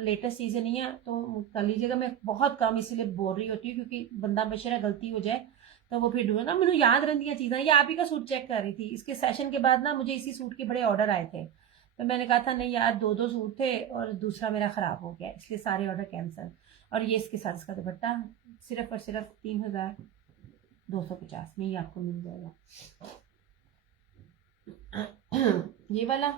लेटेस्ट सीजन नहीं है तो कर लीजिएगा। मैं बहुत कम इसीलिए बोल रही होती हूँ क्योंकि बंदा बेचारा गलती हो जाए तो वो फिर ढूंढो ना। मुझे याद रहती चीज़ें। ये आप ही का सूट चेक कर रही थी, इसके सेशन के बाद ना मुझे इसी सूट के बड़े ऑर्डर आए थे, तो मैंने कहा था नहीं यार 2 सूट थे और दूसरा मेरा खराब हो गया, इसलिए सारे ऑर्डर कैंसिल। और ये इसके साथ इसका दुपट्टा सिर्फ और सिर्फ 3250 में ही आपको मिल जाएगा। ये वाला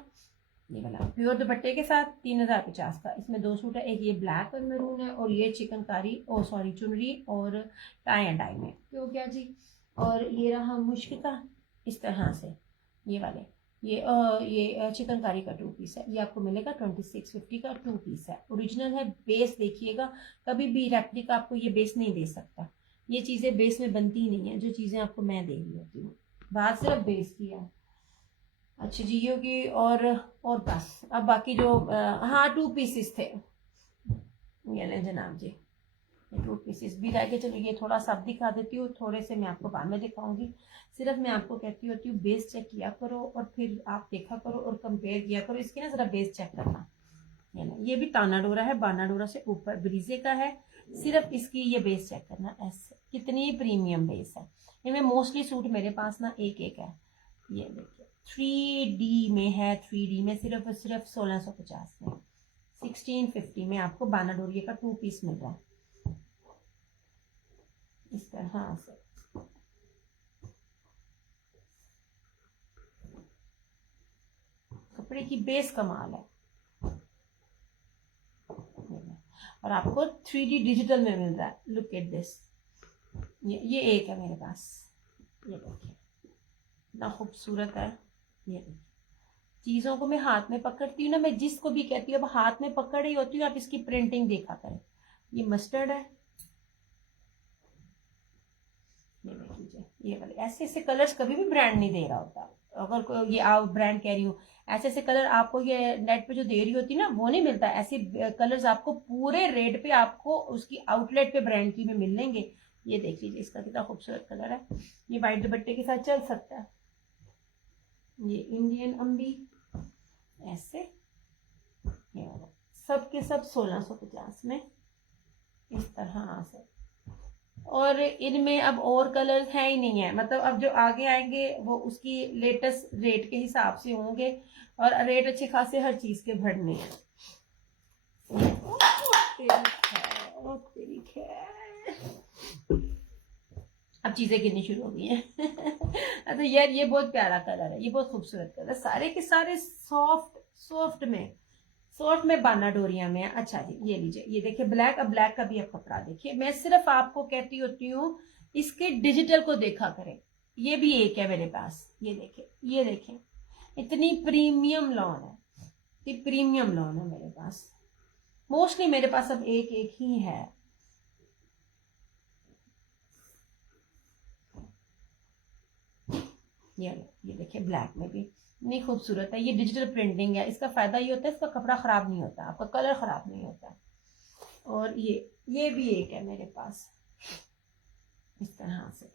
प्योर दुपट्टे के साथ 3050 का। इसमें 2 सूट है, एक ये ब्लैक और मैरून है और ये चिकनकारी चुनरी और टाई एंड डाई में, क्यों क्या जी। और ये रहा मुश्क का इस तरह से, ये वाले ये चिकनकारी का 2 पीस है, ये आपको मिलेगा 2650 का 2 पीस है। ओरिजिनल है, बेस देखिएगा, कभी भी रेप्लिका आपको ये बेस नहीं दे सकता। ये चीज़ें बेस में बनती नहीं है, जो चीज़ें आपको मैं दे रही होती हूँ, बात सिर्फ बेस की है। अच्छा जी, ये होगी। और बस अब बाकी जो हाँ 2 पीसेस थे ये लें जनाब जी, 2 पीसेस भी रह गए। चलो ये थोड़ा सा दिखा देती हूँ, थोड़े से मैं आपको बाद में दिखाऊंगी। सिर्फ मैं आपको कहती होती हूँ बेस चेक किया करो और फिर आप देखा करो और कंपेयर किया करो। इसकी ना जरा बेस चेक करना। ये भी ताना डोरा है, बाना डोरा से ऊपर ब्रीजे का है। सिर्फ इसकी ये बेस चेक करना, ऐसे कितनी प्रीमियम बेस है। इनमें मोस्टली सूट मेरे पास ना एक एक है। ये देखिए 3D में है, 3D में सिर्फ और सिर्फ 1650 में, 1650 में आपको बाना डोरिया का 2 पीस मिल रहा है इस तरह से। कपड़े की बेस कमाल है और आपको 3D डिजिटल में मिल रहा है। लुक एट दिस, ये एक है मेरे पास, ये देखिए इतना खूबसूरत है। ये देखिए, चीज़ों को मैं हाथ में पकड़ती हूँ ना, मैं जिसको भी कहती हूँ अब हाथ में पकड़ रही होती हूँ, आप इसकी प्रिंटिंग देखा करें। ये मस्टर्ड है, ये देख लीजिए, ये वाले ऐसे ऐसे कलर्स कभी भी ब्रांड नहीं दे रहा होता। अगर कोई ये आप ब्रांड कह रही हूँ, ऐसे ऐसे कलर आपको ये नेट पे जो दे रही होती ना वो नहीं मिलता। ऐसे कलर्स आपको पूरे रेट पे आपको उसकी आउटलेट पे ब्रांड की में मिल लेंगे। ये देख लीजिए इसका कितना खूबसूरत कलर है, ये वाइट दुपट्टे के साथ चल सकता है। ये इंडियन अम्बी ऐसे, सब के सब 1650 में इस तरह से। और इनमें अब और कलर्स हैं ही नहीं है, मतलब अब जो आगे आएंगे वो उसकी लेटेस्ट रेट के हिसाब से होंगे, और रेट अच्छे खासे हर चीज के बढ़ने हैं। तेरी खैर, अब चीजें गिरनी शुरू हो गई हैं। अच्छा यार, ये बहुत प्यारा कलर है, ये बहुत खूबसूरत कलर है, सारे के सारे सॉफ्ट में बाना डोरिया में है। अच्छा जी, ये लीजिए, ये देखिए ब्लैक। अब ब्लैक का भी अब कपड़ा देखिए, मैं सिर्फ आपको कहती होती हूँ इसके डिजिटल को देखा करें। ये भी एक है मेरे पास, ये देखिए, ये देखें, इतनी प्रीमियम लॉन है, इतनी प्रीमियम लॉन है मेरे पास। मोस्टली मेरे पास अब एक एक ही है। ये देखिए ब्लैक में भी इतनी खूबसूरत है। ये डिजिटल प्रिंटिंग है, इसका फायदा ये होता है इसका कपड़ा खराब नहीं होता, आपका कलर खराब नहीं होता। और ये भी एक है मेरे पास इस तरह से,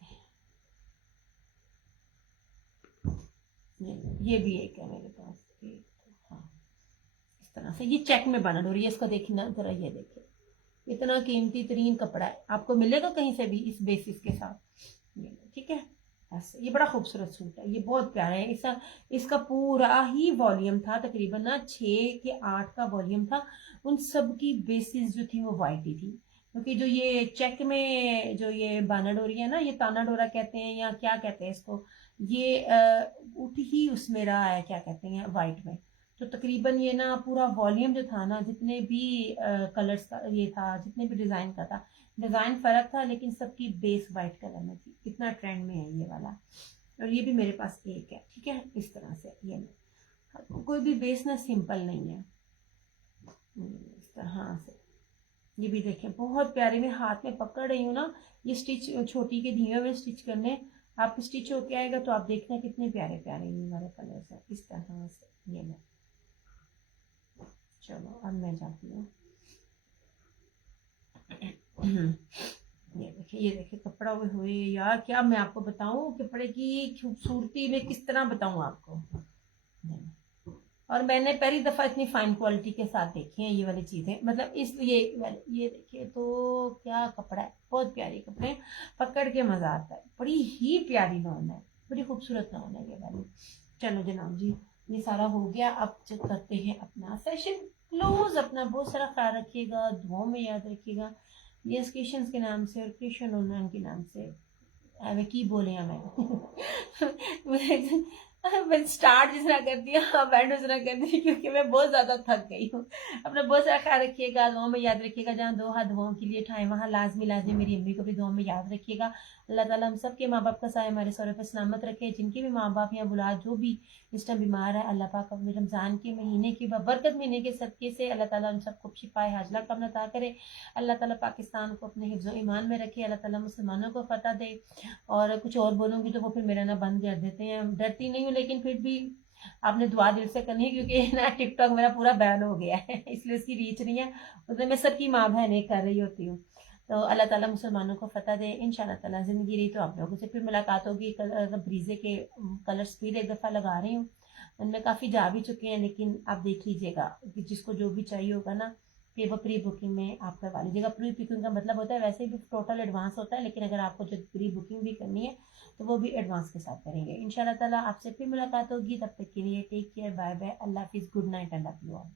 ये भी एक है मेरे पास, एक, हाँ, इस तरह से। ये चेक में बना डोरी है, इसको देखना जरा, ये देखिए इतना कीमती तरीन कपड़ा है, आपको मिलेगा कहीं से भी इस बेसिस के साथ। ये ठीक है, ऐसे ये बड़ा खूबसूरत सूट है, ये बहुत प्यारा है। इसका पूरा ही वॉल्यूम था, तकरीबन ना 6 के 8 का वॉल्यूम था। उन सब की बेसिस जो थी वो वाइट ही थी, क्योंकि जो ये चेक में जो ये बाना डोरी है ना, ये ताना डोरा कहते हैं या क्या कहते हैं इसको, ये उठ ही उसमें रहा है, क्या कहते हैं, वाइट में। तो तकरीबन ये ना पूरा वॉल्यूम जो था ना, जितने भी कलर्स का ये था, जितने भी डिजाइन का था, डिजाइन फर्क था लेकिन सबकी बेस वाइट कलर में थी। इतना ट्रेंड में है ये वाला, और ये भी मेरे पास एक है, ठीक है, इस तरह से। ये कोई भी बेस ना सिंपल नहीं है, इस तरह से। ये भी देखें बहुत प्यारी, मैं हाथ में पकड़ रही हूँ ना, ये स्टिच छोटी के धीमे में स्टिच करने, आप स्टिच होके आएगा तो आप देखना कितने प्यारे प्यारे ये वाले कलर्स है, इस तरह से। ये लो, चलो अब मैं जाती हूँ। ये देखिए कपड़ा हुए यार, क्या मैं आपको बताऊं कपड़े की खूबसूरती में, किस तरह बताऊं आपको। और मैंने पहली दफा इतनी फाइन क्वालिटी के साथ देखी है ये वाली चीजें, मतलब इसलिए ये देखिए तो क्या कपड़ा है, बहुत प्यारी कपड़े हैं, पकड़ के मजा आता है, बड़ी ही प्यारी लॉन है, बड़ी खूबसूरत लॉन है ये वाली। चलो जनाब जी, ये सारा हो गया, अब चेक करते हैं अपना सेशन क्लोज। अपना बहुत सारा ख्याल रखिएगा, दुआओं में याद रखिएगा, ये क्रिश्चियंस के नाम से और क्रिश्चियन ओनर के नाम से। हमें की बोले हमें। स्टार्ट जिस तरह कर दिया, बैंड उस तरह कर दी, क्योंकि मैं बहुत ज्यादा थक गई हूँ। अपना बहुत सारा ख्याल रखिएगा, दुआ में याद रखिएगा, जहाँ दो हाथ दुआओं के लिए उठाएं वहाँ लाजमी लाजमी मेरी अम्मी को भी दुआ में याद रखिएगा। अल्लाह ताला हम सब के माँ बाप का साया हमारे सर पे सलामत रखे, जिनके भी माँ बाप या बुलाद जो भी इस टाइम बीमार है, अल्लाह पाक अपने रमजान के महीने की बरकत महीने के सदके से अल्लाह ताला हम सबको शिफाए हाजला का अता करे। अल्लाह ताला पाकिस्तान को अपने हिफ्ज़ ईमान में रखे, अल्लाह ताला मुसलमानों को फतह दे। और कुछ और बोलूंगी तो वो फिर मेरा ना बंद कर देते हैं, डरती नहीं हूँ लेकिन फिर भी आपने दुआ दिल से करनी है, क्योंकि ना टिकटॉक मेरा पूरा बैन हो गया है, इसलिए उसकी रीच नहीं है, उसमें मैं सबकी माँ बहन एक कर रही होती हूँ। तो अल्लाह ताला मुसलमानों को फतह दे इंशाल्लाह ताला। जिंदगी रही तो आप लोगों से फिर मुलाकात होगी। ब्रीजे के कलर्स फिर एक दफ़ा लगा रही हूँ, उनमें काफ़ी जा भी चुके हैं, लेकिन आप देख लीजिएगा कि जिसको जो भी चाहिए होगा ना, फिर वो प्री बुकिंग में आप करवा लीजिएगा। प्री बुकिंग का मतलब होता है वैसे भी टोटल एडवांस होता है, लेकिन अगर आपको जो प्री बुकिंग भी करनी है तो वो भी एडवांस के साथ करेंगे इंशाल्लाह ताला। आपसे फिर मुलाकात होगी, तब तक के लिए टेक केयर, बाय बाय, अल्लाह हाफिज़, good night, Allah love you all.